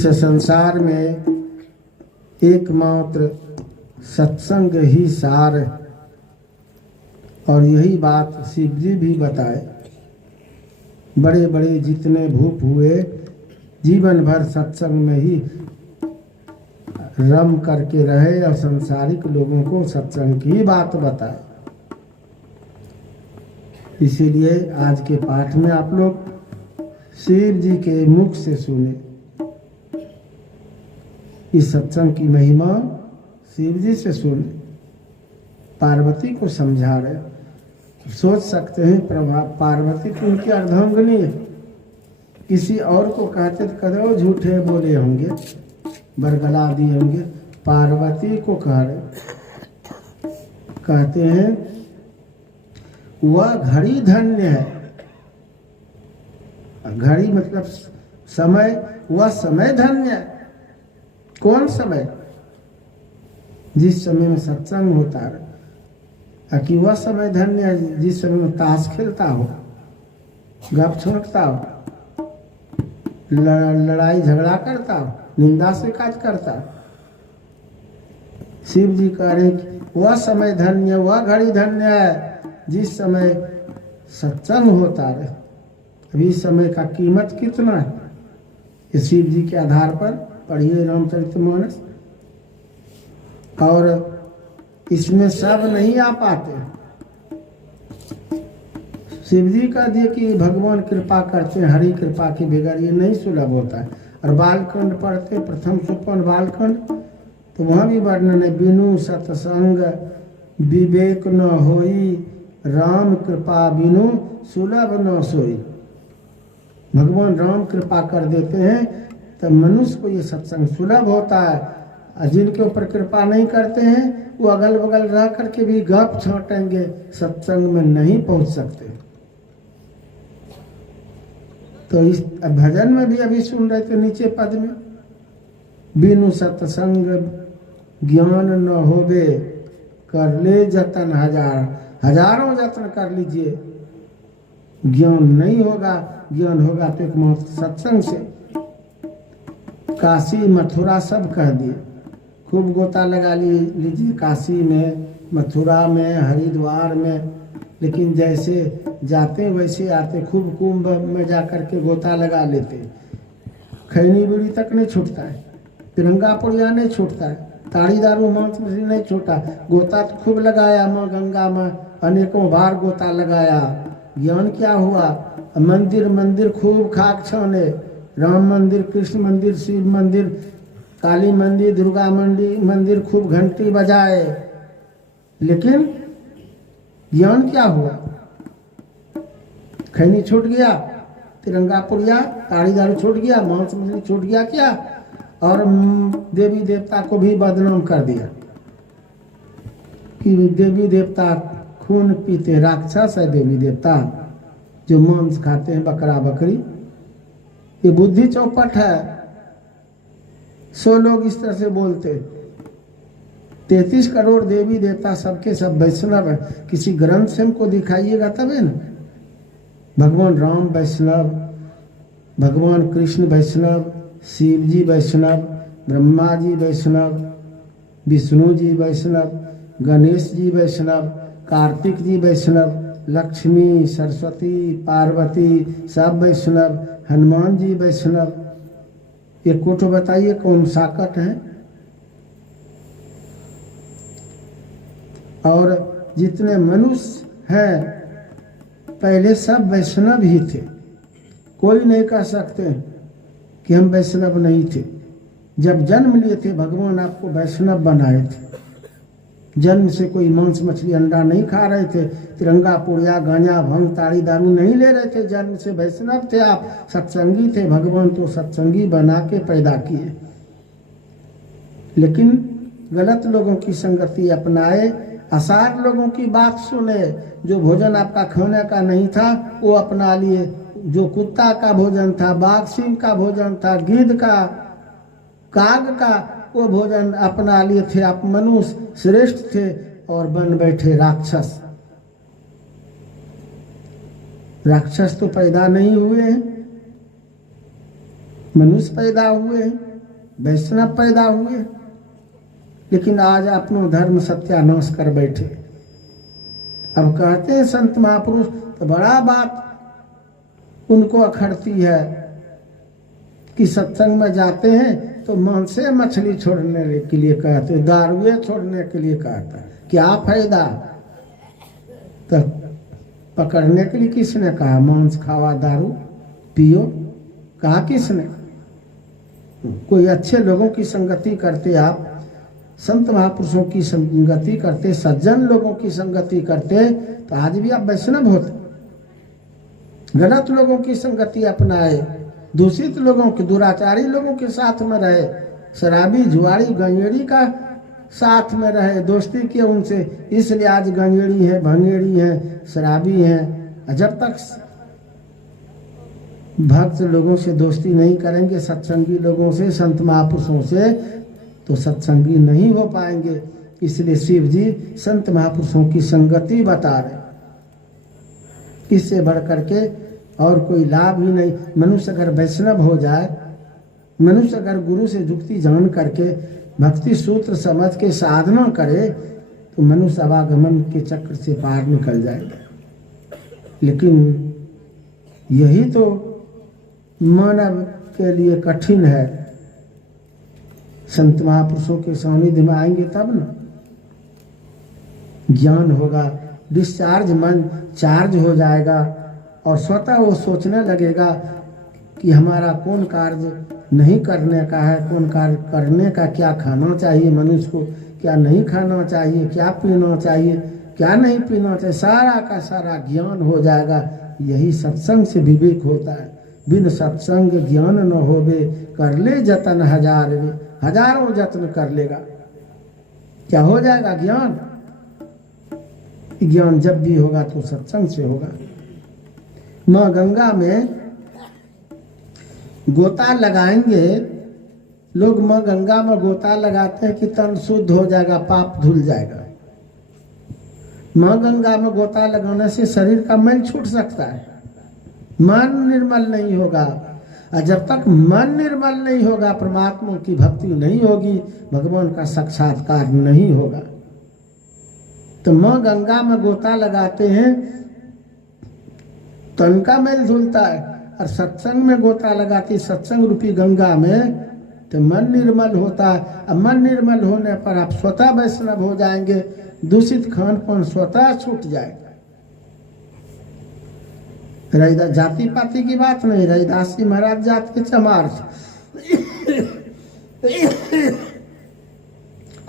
इस संसार में एकमात्र सत्संग ही सार है। और यही बात शिव जी भी बताए। बड़े बड़े जितने भूप हुए जीवन भर सत्संग में ही रम करके रहे और संसारिक लोगों को सत्संग की बात बताए। इसीलिए आज के पाठ में आप लोग शिव जी के मुख से सुने। इस सत्संग की महिमा शिव जी से सुने। पार्वती को समझा रहे। सोच सकते हैं प्रभा पार्वती तो उनकी अर्धांगिनी है। किसी और को कहते तो कदों झूठे बोले होंगे, बरगला दिए होंगे। पार्वती को कह रहे, कहते हैं वह घड़ी धन्य है। घड़ी मतलब समय, वह समय धन्य है। कौन समय? जिस समय में सत्संग होता है। कि वह समय धन्य है जिस समय में ताश खेलता हो, गप छोड़ता हो, लड़ाई झगड़ा करता हो, निंदा से काज करता हो। शिव जी कह रहे कि वह समय धन्य, वह घड़ी धन्य है जिस समय सत्संग होता है। अभी समय का कीमत कितना है? ये शिव जी के आधार पर पढ़िए रामचरितमानस। और इसमें सब नहीं आ पाते। शिव जी का दिए कि भगवान कृपा करते हैं, हरि कृपा के बगैर ये नहीं सुलभ होता है। और बालखंड पढ़ते, प्रथम सोपान बालखंड, तो वहाँ भी वर्णन है, बिनु सत्संग विवेक न होई, राम कृपा बिनु सुलभ न सोई। भगवान राम कृपा कर देते हैं तो मनुष्य को ये सत्संग सुलभ होता है। और जिनके ऊपर कृपा नहीं करते हैं वो अगल बगल रह करके भी गप छाटेंगे, सत्संग में नहीं पहुंच सकते। तो इस भजन में भी अभी सुन रहे थे नीचे पद में, बिनु सत्संग ज्ञान न होवे, कर ले जतन हजार, हजारों जतन कर लीजिए, ज्ञान नहीं होगा। ज्ञान होगा तो एकमात्र सत्संग से। काशी मथुरा सब कह दिए, खूब गोता लगा लीजिए काशी में, मथुरा में, हरिद्वार में, लेकिन जैसे जाते वैसे आते। खूब कुंभ में जा कर के गोता लगा लेते, खैनी बीड़ी तक नहीं छूटता है, तिरंगा पुड़िया नहीं छूटता है, ताड़ी दारू मांस मछली नहीं छूटा। गोता तो खूब लगाया, माँ गंगा में अनेकों बार गोता लगाया। ज्ञान क्या हुआ? मंदिर मंदिर खूब खाक छाने, राम मंदिर, कृष्ण मंदिर, शिव मंदिर, काली मंदिर, दुर्गा मंदिर खूब घंटी बजाए, लेकिन ज्ञान क्या हुआ? खैनी छूट गया, तिरंगा पुड़िया, ताड़ी दारू छूट गया, मांस मछली छूट गया क्या? और देवी देवता को भी बदनाम कर दिया कि देवी देवता खून पीते राक्षस है। देवी देवता जो मांस खाते हैं, बकरा बकरी, ये बुद्धि चौपट है। 100 लोग इस तरह से बोलते। 33 करोड़ देवी देवता सबके सब वैष्णव है। किसी ग्रंथ से हमको दिखाइएगा तबे ना। भगवान राम वैष्णव, भगवान कृष्ण वैष्णव, शिव जी वैष्णव, ब्रह्मा जी वैष्णव, विष्णु जी वैष्णव, गणेश जी वैष्णव, कार्तिक जी वैष्णव, लक्ष्मी, सरस्वती, पार्वती सब वैष्णव, हनुमान जी वैष्णव। ये कोट बताइए कौन साकट है? और जितने मनुष्य हैं पहले सब वैष्णव ही थे। कोई नहीं कह सकते कि हम वैष्णव नहीं थे। जब जन्म लिए थे भगवान आपको वैष्णव बनाए थे। जन्म से कोई मांस मछली अंडा नहीं खा रहे थे, तिरंगा पुड़िया गांजा भंग ताड़ी दारू नहीं ले रहे थे। जन्म से वैष्णव थे आप, सत्संगी थे। भगवान तो सत्संगी बना के पैदा किए, लेकिन गलत लोगों की संगति अपनाए, असार लोगों की बात सुने। जो भोजन आपका खाने का नहीं था वो अपना लिए, जो कुत्ता का भोजन था, बाघ सिंह का भोजन था, गिद्ध का, काग का, वो भोजन अपना लिए थे। आप मनुष्य श्रेष्ठ थे और बन बैठे राक्षस। राक्षस तो पैदा नहीं हुए हैं, मनुष्य पैदा हुए हैं। वैष्णव पैदा हुए, लेकिन आज अपनो धर्म सत्यानाश कर बैठे। अब कहते हैं संत महापुरुष, तो बड़ा बात उनको अखड़ती है कि सत्संग में जाते हैं तो मन से मछली छोड़ने के लिए कहते, दारुए छोड़ने के लिए कहता, क्या फायदा? तो पकड़ने के लिए किसने कहा मांस खावा दारू पियो? कहा किसने? कोई अच्छे लोगों की संगति करते, आप संत महापुरुषों की संगति करते, सज्जन लोगों की संगति करते, तो आज भी आप वैष्णव होते। गलत लोगों की संगति अपनाए, दूषित लोगों के, दुराचारी लोगों के साथ में रहे, शराबी जुआरी गंजेड़ी का साथ में रहे, दोस्ती किए उनसे, इसलिए आज गंजेड़ी है, भंगेड़ी है, शराबी है। जब तक भक्त लोगों से दोस्ती नहीं करेंगे, सत्संगी लोगों से, संत महापुरुषों से, तो सत्संगी नहीं हो पाएंगे। इसलिए शिव जी संत महापुरुषों की संगति बता रहे, इससे बढ़ करके और कोई लाभ ही नहीं। मनुष्य अगर वैष्णव हो जाए, मनुष्य अगर गुरु से जुक्ति जान करके भक्ति सूत्र समझ के साधना करे, तो मनुष्य आवागमन के चक्र से पार निकल जाएगा। लेकिन यही तो मानव के लिए कठिन है। संत महापुरुषों के सानिध्य में आएंगे तब ना ज्ञान होगा, डिस्चार्ज, मन चार्ज हो जाएगा और स्वतः वो सोचने लगेगा कि हमारा कौन कार्य नहीं करने का है, कौन कार्य करने का, क्या खाना चाहिए मनुष्य को, क्या नहीं खाना चाहिए, क्या पीना चाहिए, क्या नहीं पीना चाहिए, सारा का सारा ज्ञान हो जाएगा। यही सत्संग से विवेक होता है। बिन सत्संग ज्ञान न होवे, कर ले जतन हजार वे, हजारों जत्न कर लेगा, क्या हो जाएगा? ज्ञान। ज्ञान जब भी होगा तो सत्संग से होगा। माँ गंगा में गोता लगाएंगे लोग, माँ गंगा में गोता लगाते हैं कि तन शुद्ध हो जाएगा, पाप धुल जाएगा। माँ गंगा में गोता लगाने से शरीर का मैल छूट सकता है, मन निर्मल नहीं होगा। और जब तक मन निर्मल नहीं होगा, परमात्मा की भक्ति नहीं होगी, भगवान का साक्षात्कार नहीं होगा। तो माँ गंगा में गोता लगाते हैं, तन का मैल धुलता है। और सत्संग में गोता लगाती, सत्संग रूपी गंगा में, तो मन निर्मल होता है। अब मन निर्मल होने पर आप स्वतः वैष्णव हो जाएंगे, दूषित खान पान स्वतः छूट जाएगा। रविदास जाति पाति की बात नहीं, रविदास जी महाराज जात के चमार।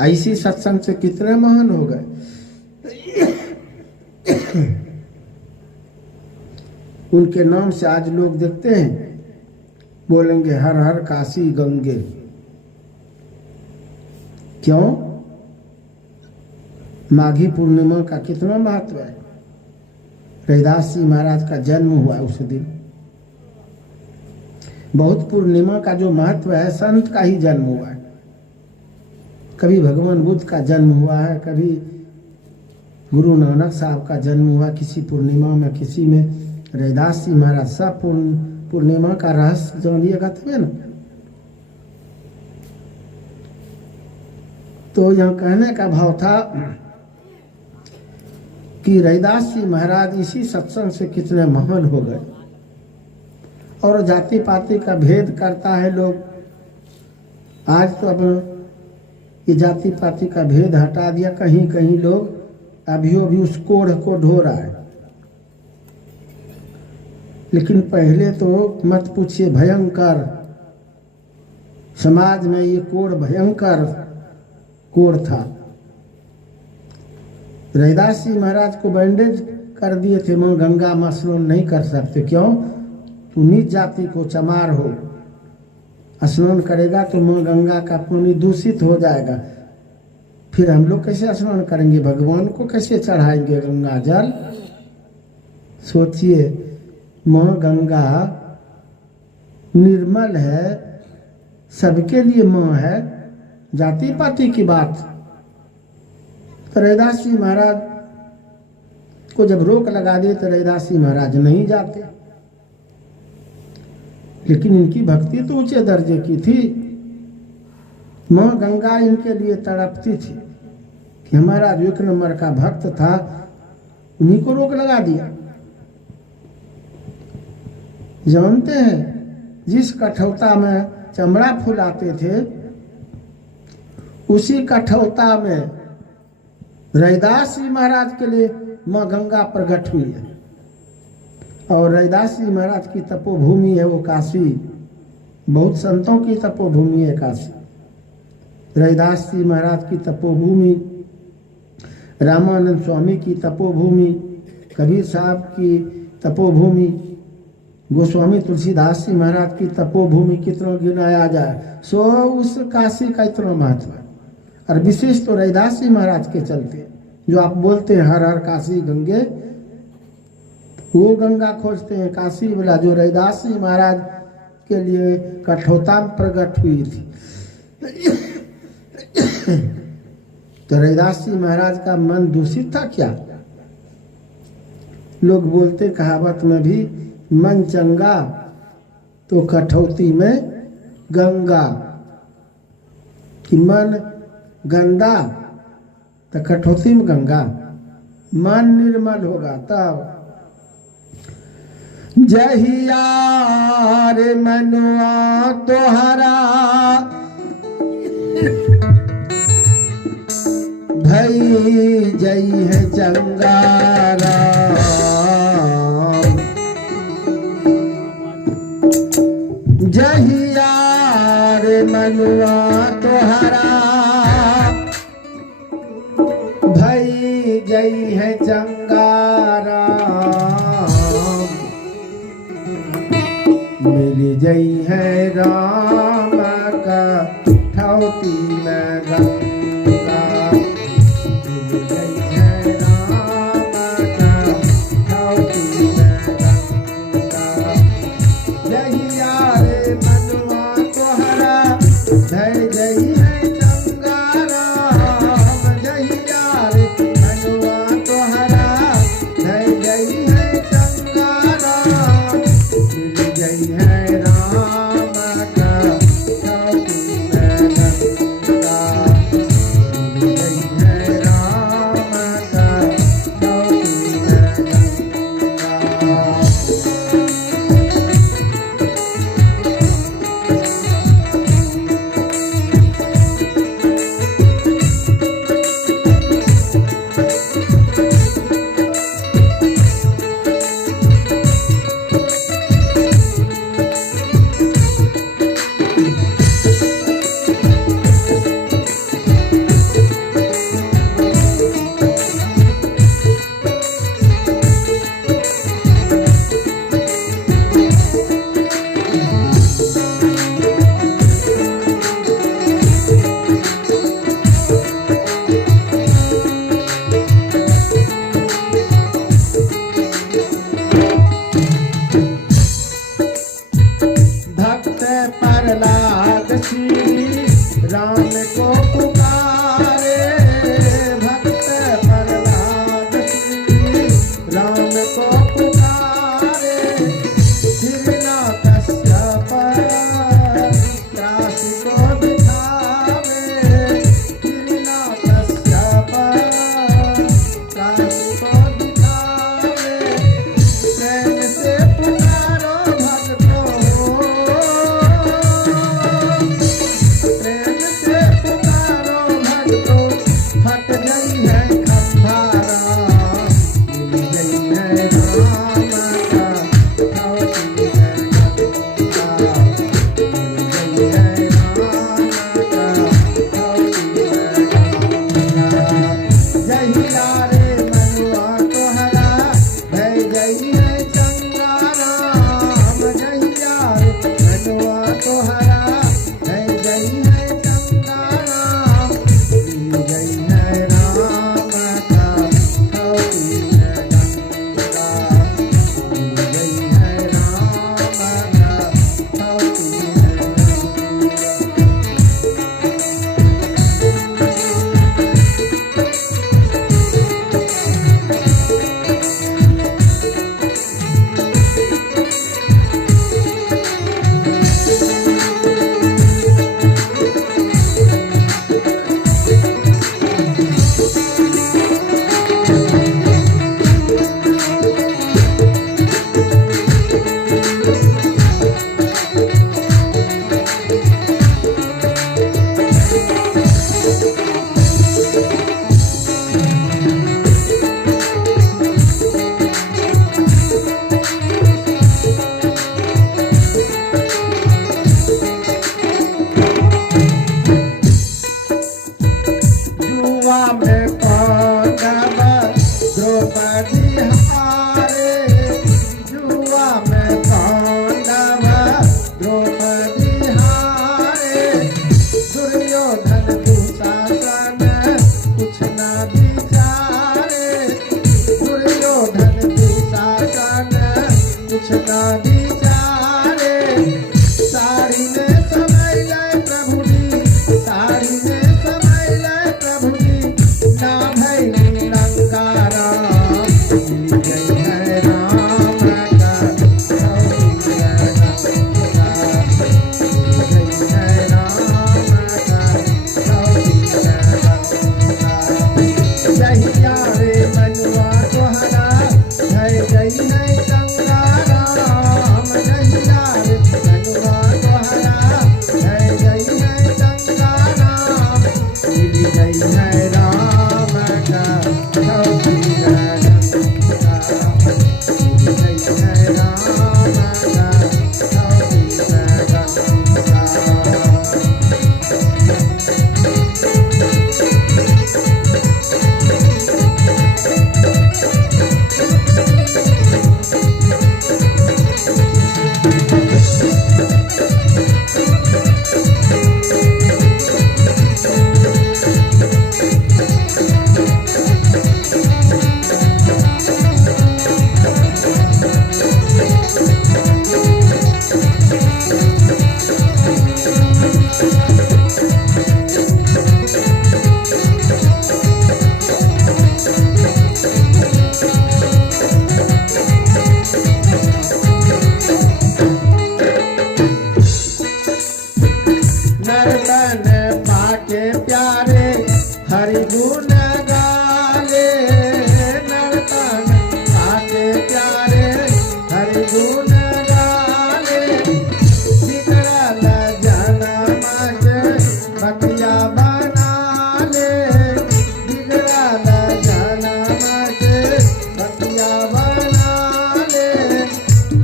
ऐसी सत्संग से कितने महान हो गए। उनके नाम से आज लोग देखते हैं, बोलेंगे हर हर काशी गंगे। क्यों? माघी पूर्णिमा का कितना महत्व है। रविदास जी महाराज का जन्म हुआ उस दिन। बहुत पूर्णिमा का जो महत्व है, संत का ही जन्म हुआ है। कभी भगवान बुद्ध का जन्म हुआ है, कभी गुरु नानक साहब का जन्म हुआ किसी पूर्णिमा में, किसी में रविदास जी महाराज। सब पूर्णिमा का रहस्य जानिएगा तबे ना। तो यहाँ कहने का भाव था कि रविदास जी महाराज इसी सत्संग से कितने महान हो गए। और जाति पाति का भेद करता है लोग। आज तो अब ये जाति पाति का भेद हटा दिया, कहीं कहीं लोग अभी उस कोढ़ को ढो रहा है। लेकिन पहले तो मत पूछिए, भयंकर समाज में ये कोढ़ भयंकर कोढ़ था। रविदास जी महाराज को बैंडेज कर दिए थे, मां गंगा में स्नान नहीं कर सकते। क्यों? तू नीच जाति को चमार हो, स्नान करेगा तो मां गंगा का पानी दूषित हो जाएगा। फिर हम लोग कैसे स्नान करेंगे, भगवान को कैसे चढ़ाएंगे गंगा जल? सोचिए, मां गंगा निर्मल है, सबके लिए मां है, जाति पाति की बात। तो रविदास जी महाराज को जब रोक लगा दी तो रविदास जी महाराज नहीं जाते। लेकिन इनकी भक्ति तो ऊंचे दर्जे की थी। माँ गंगा इनके लिए तड़पती थी कि हमारा जो 1 नंबर का भक्त था उन्हीं को रोक लगा दिया। जानते हैं जिस कठौता में चमड़ा फुलाते थे उसी कठौता में रैदास जी महाराज के लिए माँ गंगा प्रकट हुई है। और रैदास जी महाराज की तपोभूमि है वो काशी, बहुत संतों की तपोभूमि है काशी। रैदास जी महाराज की तपोभूमि, रामानंद स्वामी की तपोभूमि, कबीर साहब की तपोभूमि, गोस्वामी तुलसीदास जी महाराज की तपोभूमि, कितना गिनाया जाए सो उस काशी का इतना महत्व है। और विशेष तो रैदास जी महाराज के चलते जो आप बोलते हैं हर हर काशी गंगे, वो गंगा खोजते हैं काशी वाला जो रैदास जी महाराज के लिए कठौता में प्रकट हुई थी। तो रैदास जी महाराज का मन दूषित था क्या? लोग बोलते कहावत में भी मन चंगा तो कठौती में गंगा, कि मन गंदा तो कठौती में गंगा। मन निर्मल होगा तब। जहिया रे मनुआ तोहरा भई जई है चंगारा, जहिया रे मनुआ तोहरा भई जई है चंगारा, मिल जई है राम का ठौती में गंगा, मिल जई है राम का ठौती में गंगा। जहिया रे मनुआ तोहरा भई जई है चंगारा, जहिया रे मनुआ तोहरा भई जई है चंगारा, मिल जई है राम का ठौती में गंगा, मिल जई है राम का ठौती में गंगा। भक्त प्रहलाद श्री राम को पुकारे, भक्त प्रहलाद श्री राम को पुकारे, हिरण्यकश्यप त्रास को दिखावे, हिरण्यकश्यप त्रास को दिखावे, प्रेम से पुकारो भक्तों, प्रेम से पुकारो भक्तों, फट गई है खंभारा, मिल गई है राम का ठौती में गंगा, मिल गई है राम का ठौती में गंगा। जहिया रे मनुआ तोहरा भई जई है चंगारा, जहिया रे मनुआ तोहरा भई जई है चंगारा, मिल गई है राम जुआ में पांडव द्रौपदी हारे, जुआ में पांडव द्रौपदी हारे, दुर्योधन दुशासन कुछ न विचारे, दुर्योधन दुशासन कुछ न विचारे, साड़ी ने समैले प्रभुनी, साड़ी ने समैले प्रभुनी, ना भैली लंकारा, मिल गई है राम का सौरी है गंगा, मिल गई है राम का सौरी है गंगा। जहिया रे मनुआ तोहरा है गई है गंगा राम, जहिया रे मनुआ तोहरा है गई है गंगा राम, मिल गई है राम का सौरी है गंगा, मिल गई है राम का सौरी है गंगा। नरतन पाके प्यारे हरि गुण गाले, नरतन पाके प्यारे हरि गुण गाले, बिगड़ल जनम के बतिया बना ले, बिगड़ल जनम के बतिया बना ले,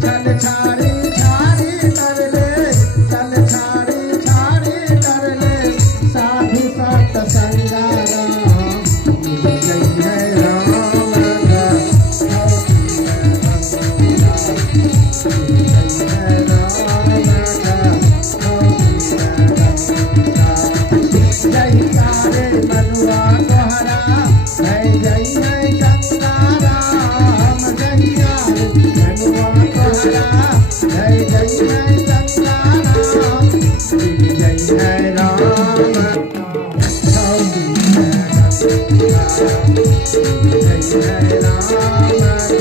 चल छाड़ी छाड़ी कर ले, चल छाड़ी छाड़ी कर ले, साधु संत संगा राम, मिल गई है राम का सौरी है गंगा, मिल गई है राम का सौरी है गंगा। जहिया रे मनुआ तोहरा है गई है गंगा राम, जहिया रे मनुआ तोहरा है गई है गंगा राम, मिल गई है राम का सौरी है गंगा, मिल गई है राम का सौरी है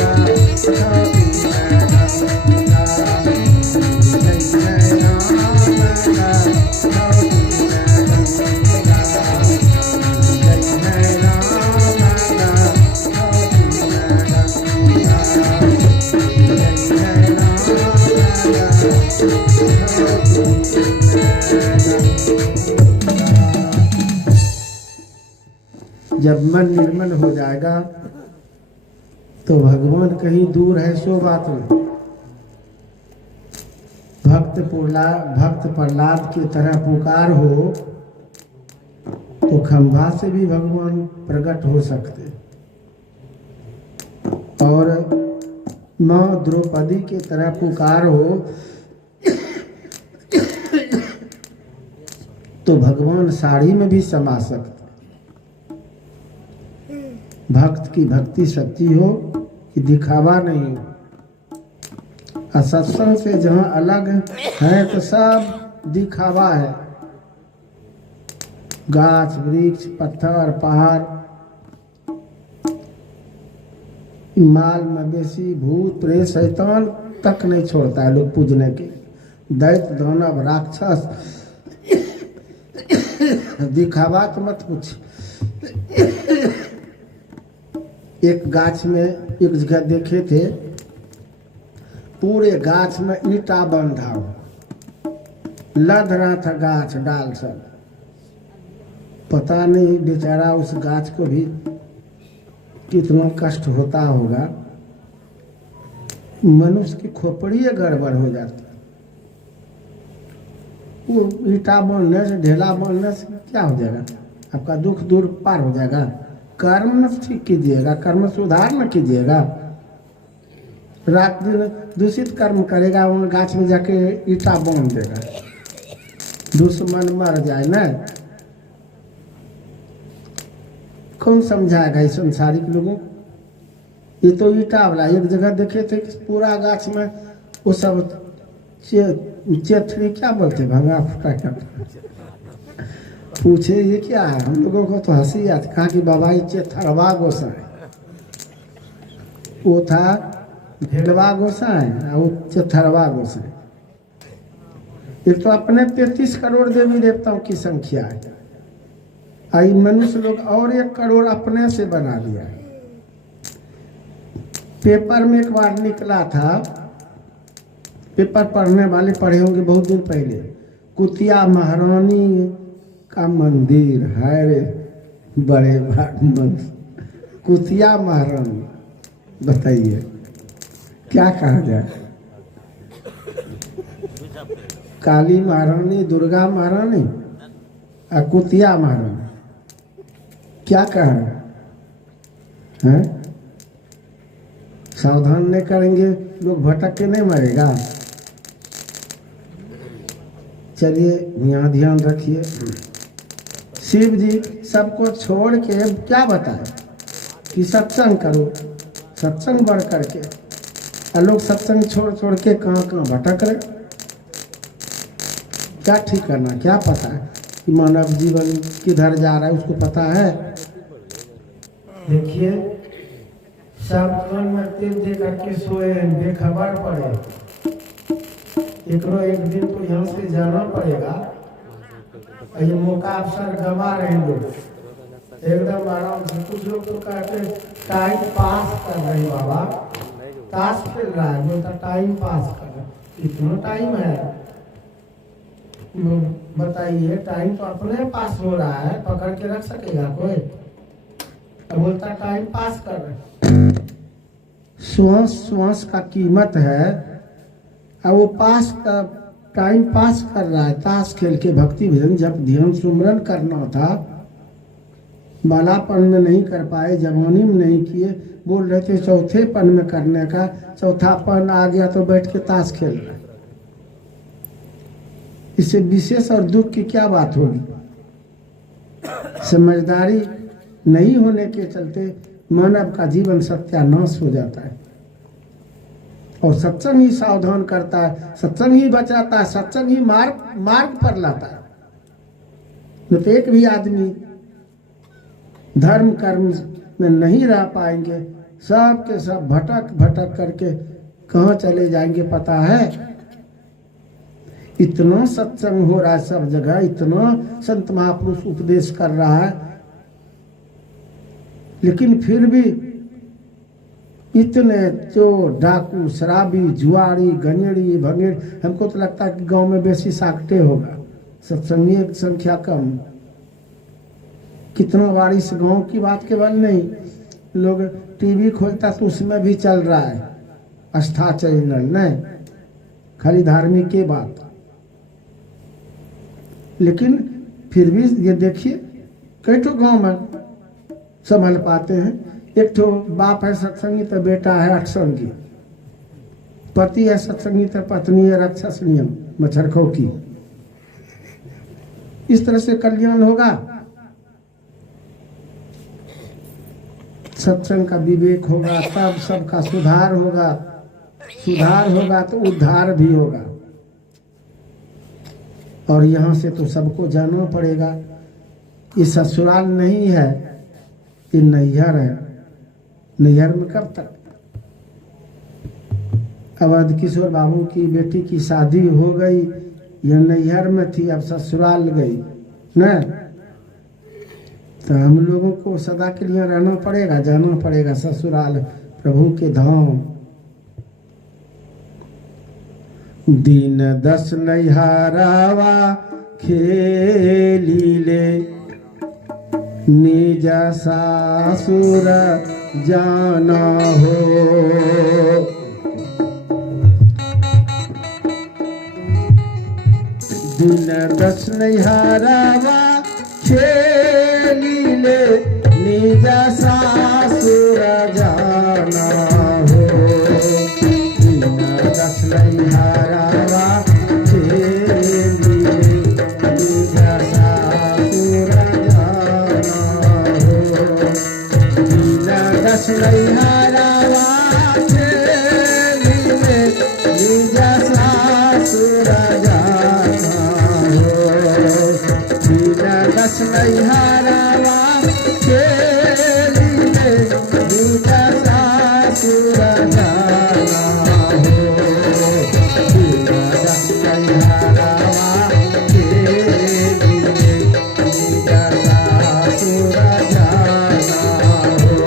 गंगा, मिल गई है राम का सौरी है गंगा, मिल गई है राम का सौरी है गंगा, मिल गई है राम का सौरी है गंगा। जब मन निर्मल हो जाएगा तो भगवान कहीं दूर है सो बात नहीं। भक्त प्रहलाद की तरह पुकार हो तो खंभा से भी भगवान प्रकट हो सकते, और माँ द्रौपदी की तरह पुकार हो तो भगवान साड़ी में भी समा सकते। भक्त की भक्ति सच्ची हो कि दिखावा नहीं हो। सत्संग से जहाँ अलग है तो सब दिखावा है, गाछ वृक्ष पत्थर पहाड़, माल मवेशी भूत प्रेत शैतान तक नहीं छोड़ता है लोग पूजने के। दैत्य दानव राक्षस दिखावा तो मत पूछ। एक गाछ में एक जगह देखे थे, पूरे गाछ में ईंटा बंधा हुआ, लद रहा था गाछ डाल सब। पता नहीं बेचारा उस गाछ को भी कितना कष्ट होता होगा। मनुष्य की खोपड़ी गड़बड़ हो जाती। वो ईंटा बांधने से ढेला बांधने से क्या हो जाएगा? आपका दुख दूर पार हो जाएगा। कर्म न ठीक कीजिएगा, कर्म सुधार न कीजिएगा। रात दिन दूषित कर्म करेगा, वहाँ गाछ में जाके ईटा बांध देगा, दुश्मन मर जाए ना। कौन समझाएगा इस संसारिक लोगों को? ये तो ईटा वाला एक जगह देखे थे कि पूरा गाछ में वो सब चेथरी क्या बोलते, भंगा फुटा क्या पूछे ये क्या है। हम लोगों को तो हंसी आती, कहा कि बाबा ये चेथरवा गोसाई, वो था भेड़वा गोसाई और वो चेथरवा गोसाई। एक तो अपने 33 करोड़ देवी देवताओं की संख्या है, आई मनुष्य लोग और 1 करोड़ अपने से बना दिया है। पेपर में एक बार निकला था, पेपर पढ़ने वाले पढ़े होंगे बहुत दिन पहले, कुतिया महारानी का मंदिर है रे, बड़े मंदिर कुतिया महारानी, बताइए क्या कहा जाए। काली महारानी, दुर्गा महारानी और कुतिया महारानी, क्या कहा है? सावधान नहीं करेंगे लोग भटक के नहीं मरेगा। चलिए यहाँ ध्यान रखिए। शिव जी सबको छोड़ के क्या बताए कि सत्संग करो, सत्संग बढ़ करके, और लोग सत्संग छोड़ छोड़ के कहाँ कहाँ भटक रहे। क्या ठीक करना, क्या पता है कि मानव जीवन किधर जा रहा है, उसको पता है। देखिए सब मन में तेल दे करके सोए, बेखबर पड़े। एक दिन तो यहाँ से जाना पड़ेगा, ये मौका अवसर गंवा रहे हैं लोग एकदम आराम से। कुछ लोग तो कहते टाइम पास कर रहे हैं, बाबा ताश खेल रहा है, बोलता टाइम पास कर रहा है। कितना टाइम है बताइए? टाइम तो अपने पास हो रहा है, पकड़ के रख सकेगा कोई? अब बोलता टाइम पास कर रहे हैं। श्वास श्वास का कीमत है, और वो पास का टाइम पास कर रहा है ताश खेल के। भक्ति भजन जब ध्यान सुमरन करना था, बालापन में नहीं कर पाए, जवानी में नहीं किए, बोल रहे थे चौथेपन में करने का, चौथापन आ गया तो बैठ के ताश खेल रहा है। इससे विशेष और दुख की क्या बात होगी? समझदारी नहीं होने के चलते मानव का जीवन सत्यानाश हो जाता है। और सत्संग ही सावधान करता है, सत्संग ही बचाता है, सत्संग ही मार्ग पर लाता है। न तो एक भी आदमी धर्म कर्म में नहीं रह पाएंगे, सब के सब भटक भटक करके कहाँ चले जाएंगे पता है? इतना सत्संग हो रहा है सब जगह, इतना संत महापुरुष उपदेश कर रहा है, लेकिन फिर भी इतने चोर डाकू शराबी जुआरी गंजेड़ी भंगेड़ी, हमको तो लगता है कि गांव में बेसी साकटे होगा, सत्संगी की संख्या कम। कितना बारिश गांव की बात केवल नहीं, लोग टीवी खोलता तो उसमें भी चल रहा है आस्था चैनल, नहीं खाली धार्मिक की बात। लेकिन फिर भी ये देखिए कई तो गांव में संभल पाते हैं। एक तो बाप है सत्संगी तो बेटा है अठसंगी, पति है सत्संगी तो पत्नी है राक्षस नियम मच्छरखों की। इस तरह से कल्याण होगा, सत्संग का विवेक होगा तब सबका सुधार होगा, सुधार होगा तो उद्धार भी होगा। और यहाँ से तो सबको जाना पड़ेगा, ये ससुराल नहीं है, ये नैहर है। नैहर में कब तक? अवध किशोर बाबू की बेटी की शादी हो गई, यह नैहर में थी, अब ससुराल गई न, तो हम लोगों को सदा के लिए रहना पड़ेगा, जाना पड़ेगा ससुराल प्रभु के धाम। दिन 10 नैहरावा खेली ले, निज सासुर जाना हो। दिन 10 नैहरावा खेली निज सासुर जाना हो दीन दस नैहरावा चेली निज सासुर जाना हो दीन दस नैहरावा चेली निज सासुर जाना हो दीन दस नैहरावा चेली निज सासुर जाना हो दीन दस नैहरावा चेली निज सासुर जाना हो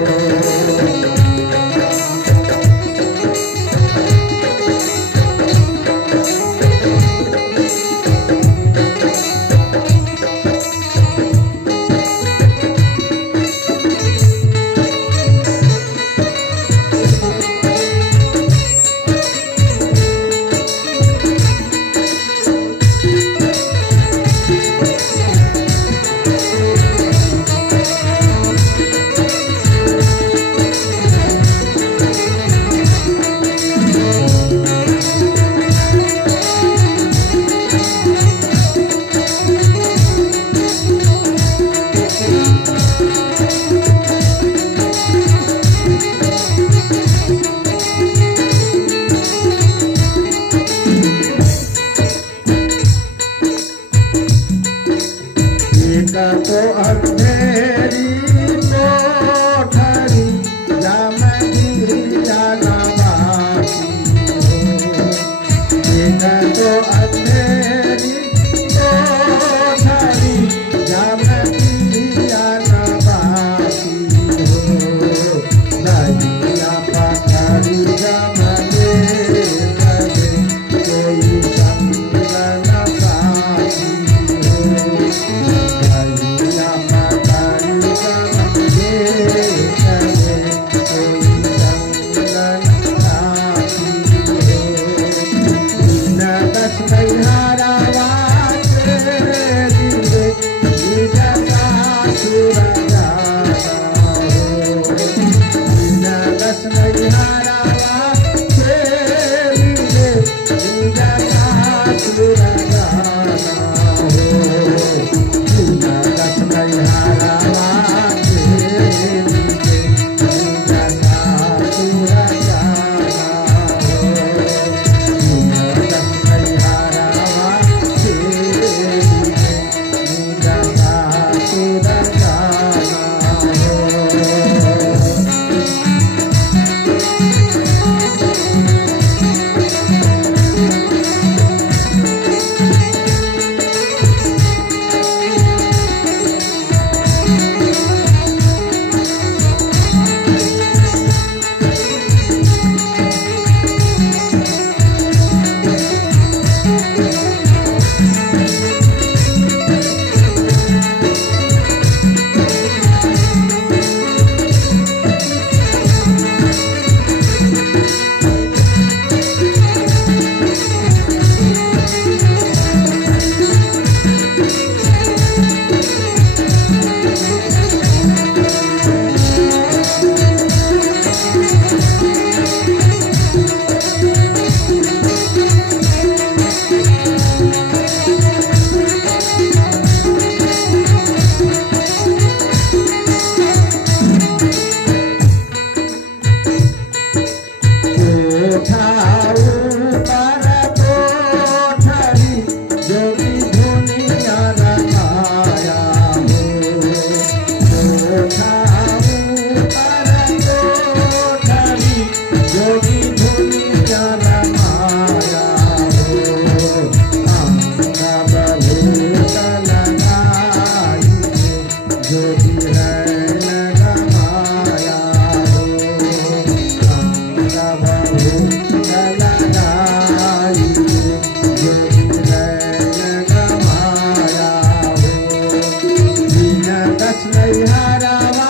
तो अंधेरी कोठरी जामगी जाना बाकी हो तो अंधेरी कोठरी जामगी जाना बाकी हो दरिया पथरी जमले लगे कोई संग न साथी हो दरिया पथरी जमले लगे कोई संग न साथी हो दीन दस नैहरावा चेली निज सासुर जाना हो दीन दस नैहरावा चेली निज सासुर जाना हो दीन दस नैहरावा चेली निज सासुर जाना हो दीन दस नैहरावा चेली निज सासुर जाना हो नैहरावा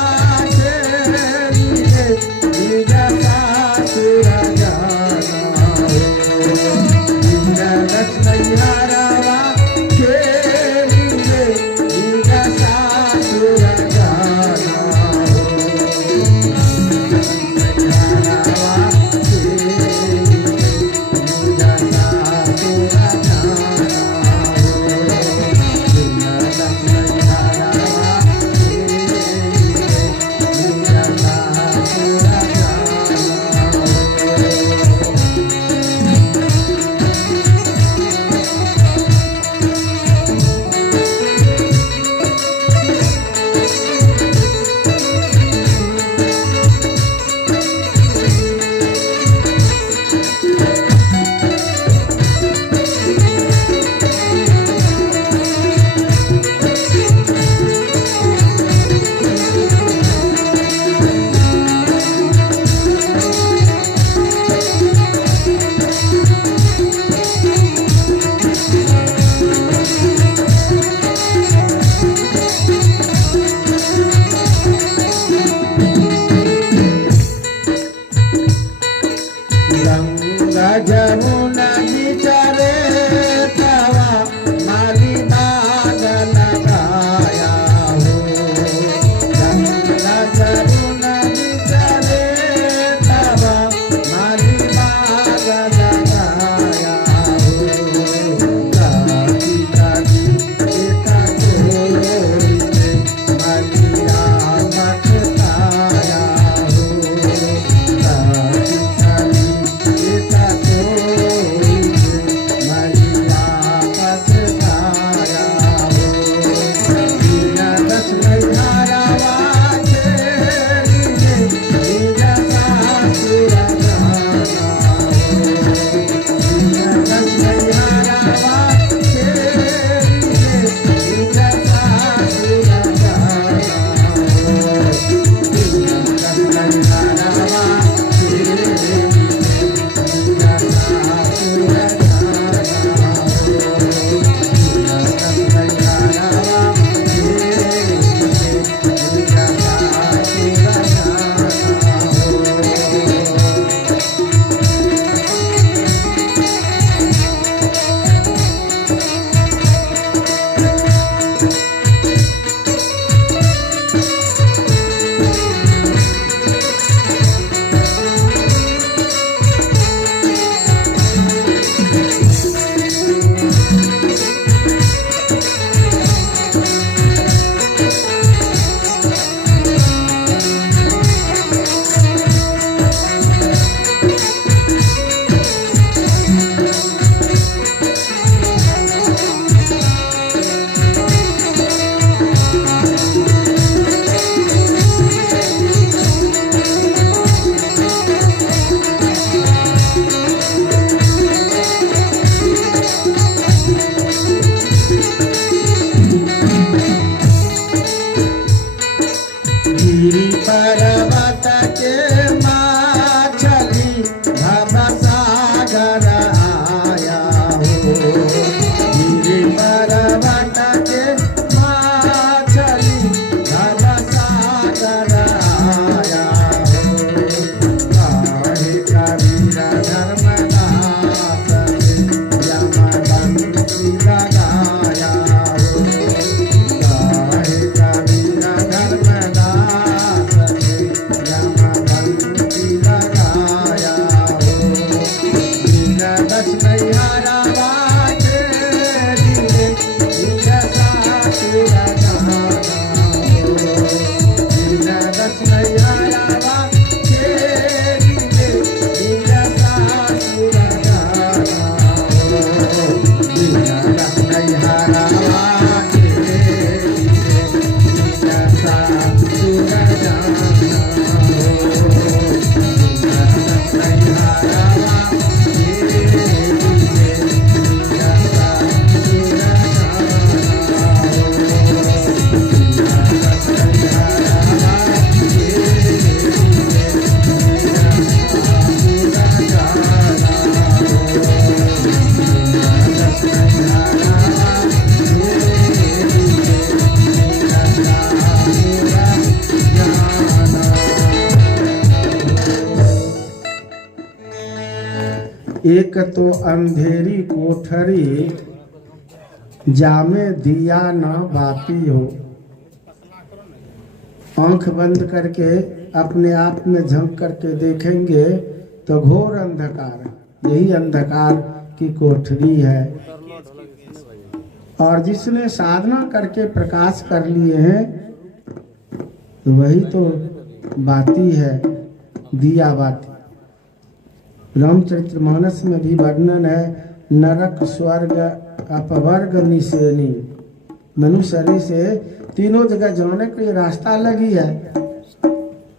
गिरि पर्वत के माछली भवसागर आया हो। गिरि पर्वत के माछली भवसागर आया हो। काहे कबीर धर्मदास यमबंसी लगाया हो। काहे कबीर धर्मदास यमबंसी लगाया हो। बिन दस नैहरा बाटे दिले बिन साथ लगाना हो। बिन दस नैहरा बाटे दिले बिन साथ लगाना हो। बिन दस नैहरा बाटे दिले बिन साथ लगाना हो। एक तो अंधेरी कोठरी जामे दिया न बाती हो। आंख बंद करके अपने आप में झंक करके देखेंगे तो घोर अंधकार, यही अंधकार की कोठरी है। और जिसने साधना करके प्रकाश कर लिए हैं वही तो बाती है, दिया बाती। रामचरितमानस में भी वर्णन है, नरक स्वर्ग अपवर्ग निसेनी। मनुष्य से तीनों जगह जाने के लिए रास्ता लगी है।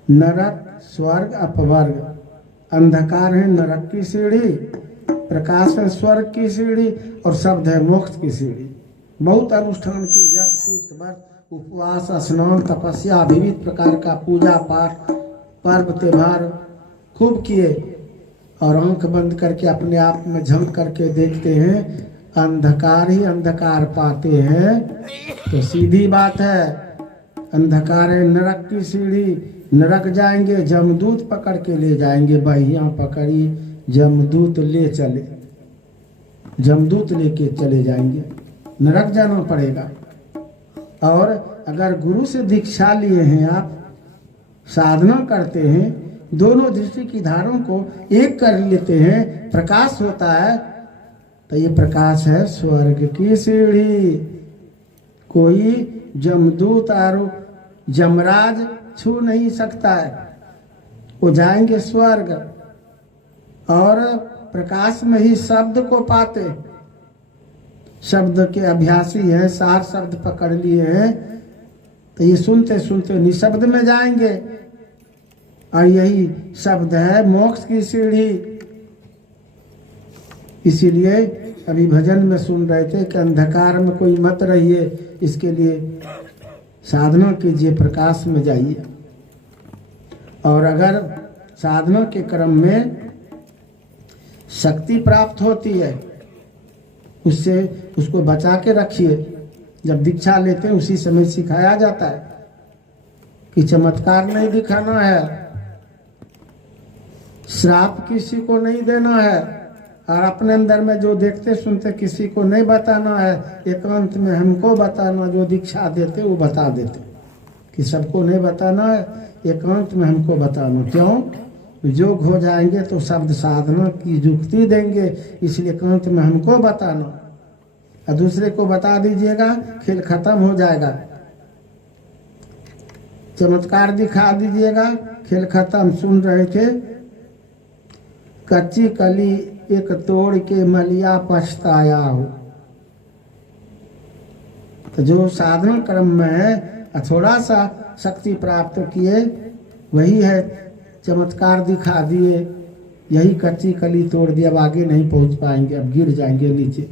नरक स्वर्ग अपवर्ग, अंधकार है नरक की सीढ़ी, प्रकाश है स्वर्ग की सीढ़ी और शब्द है मोक्ष की सीढ़ी। बहुत अनुष्ठान की, यज्ञ तीर्थ व्रत उपवास स्नान तपस्या विविध प्रकार का पूजा पाठ पर्व त्योहार खूब किए और आंख बंद करके अपने आप में झंक करके देखते हैं अंधकार ही अंधकार पाते हैं। तो सीधी बात है, अंधकार है नरक की सीढ़ी, नरक जाएंगे जमदूत पकड़ के ले जाएंगे। बहिया पकड़ी जमदूत ले चले, जमदूत लेके चले जाएंगे, नरक जाना पड़ेगा। और अगर गुरु से दीक्षा लिए हैं आप, साधना करते हैं, दोनों दृष्टि की धारों को एक कर लेते हैं, प्रकाश होता है, तो ये प्रकाश है स्वर्ग की सीढ़ी। कोई जमदूत और जमराज छू नहीं सकता है, वो जाएंगे स्वर्ग। और प्रकाश में ही शब्द को पाते, शब्द के अभ्यासी हैं, 7 शब्द पकड़ लिए हैं, तो ये सुनते सुनते निशब्द में जाएंगे। और यही शब्द है मोक्ष की सीढ़ी। इसीलिए अभी भजन में सुन रहे थे कि अंधकार में कोई मत रहिए, इसके लिए साधना कीजिए, प्रकाश में जाइए। और अगर साधना के क्रम में शक्ति प्राप्त होती है, उससे उसको बचा के रखिए। जब दीक्षा लेते हैं उसी समय सिखाया जाता है कि चमत्कार नहीं दिखाना है, श्राप किसी को नहीं देना है, और अपने अंदर में जो देखते सुनते किसी को नहीं बताना है। एकांत में हमको बताना, जो दीक्षा देते वो बता देते, कि सबको नहीं बताना है, एकांत में हमको बताना। क्यों? योग हो जाएंगे तो शब्द साधना की युक्ति देंगे, इसलिए एकांत में हमको बताना। और दूसरे को बता दीजिएगा, खेल खत्म हो जाएगा। चमत्कार दिखा दीजिएगा, खेल खत्म। सुन रहे थे, कच्ची कली एक तोड़ के मलिया पछताया हो। तो जो साधना क्रम में है, थोड़ा सा शक्ति प्राप्त किए, वही है चमत्कार दिखा दिए, यही कच्ची कली तोड़ दिया, अब आगे नहीं पहुंच पाएंगे, अब गिर जाएंगे नीचे।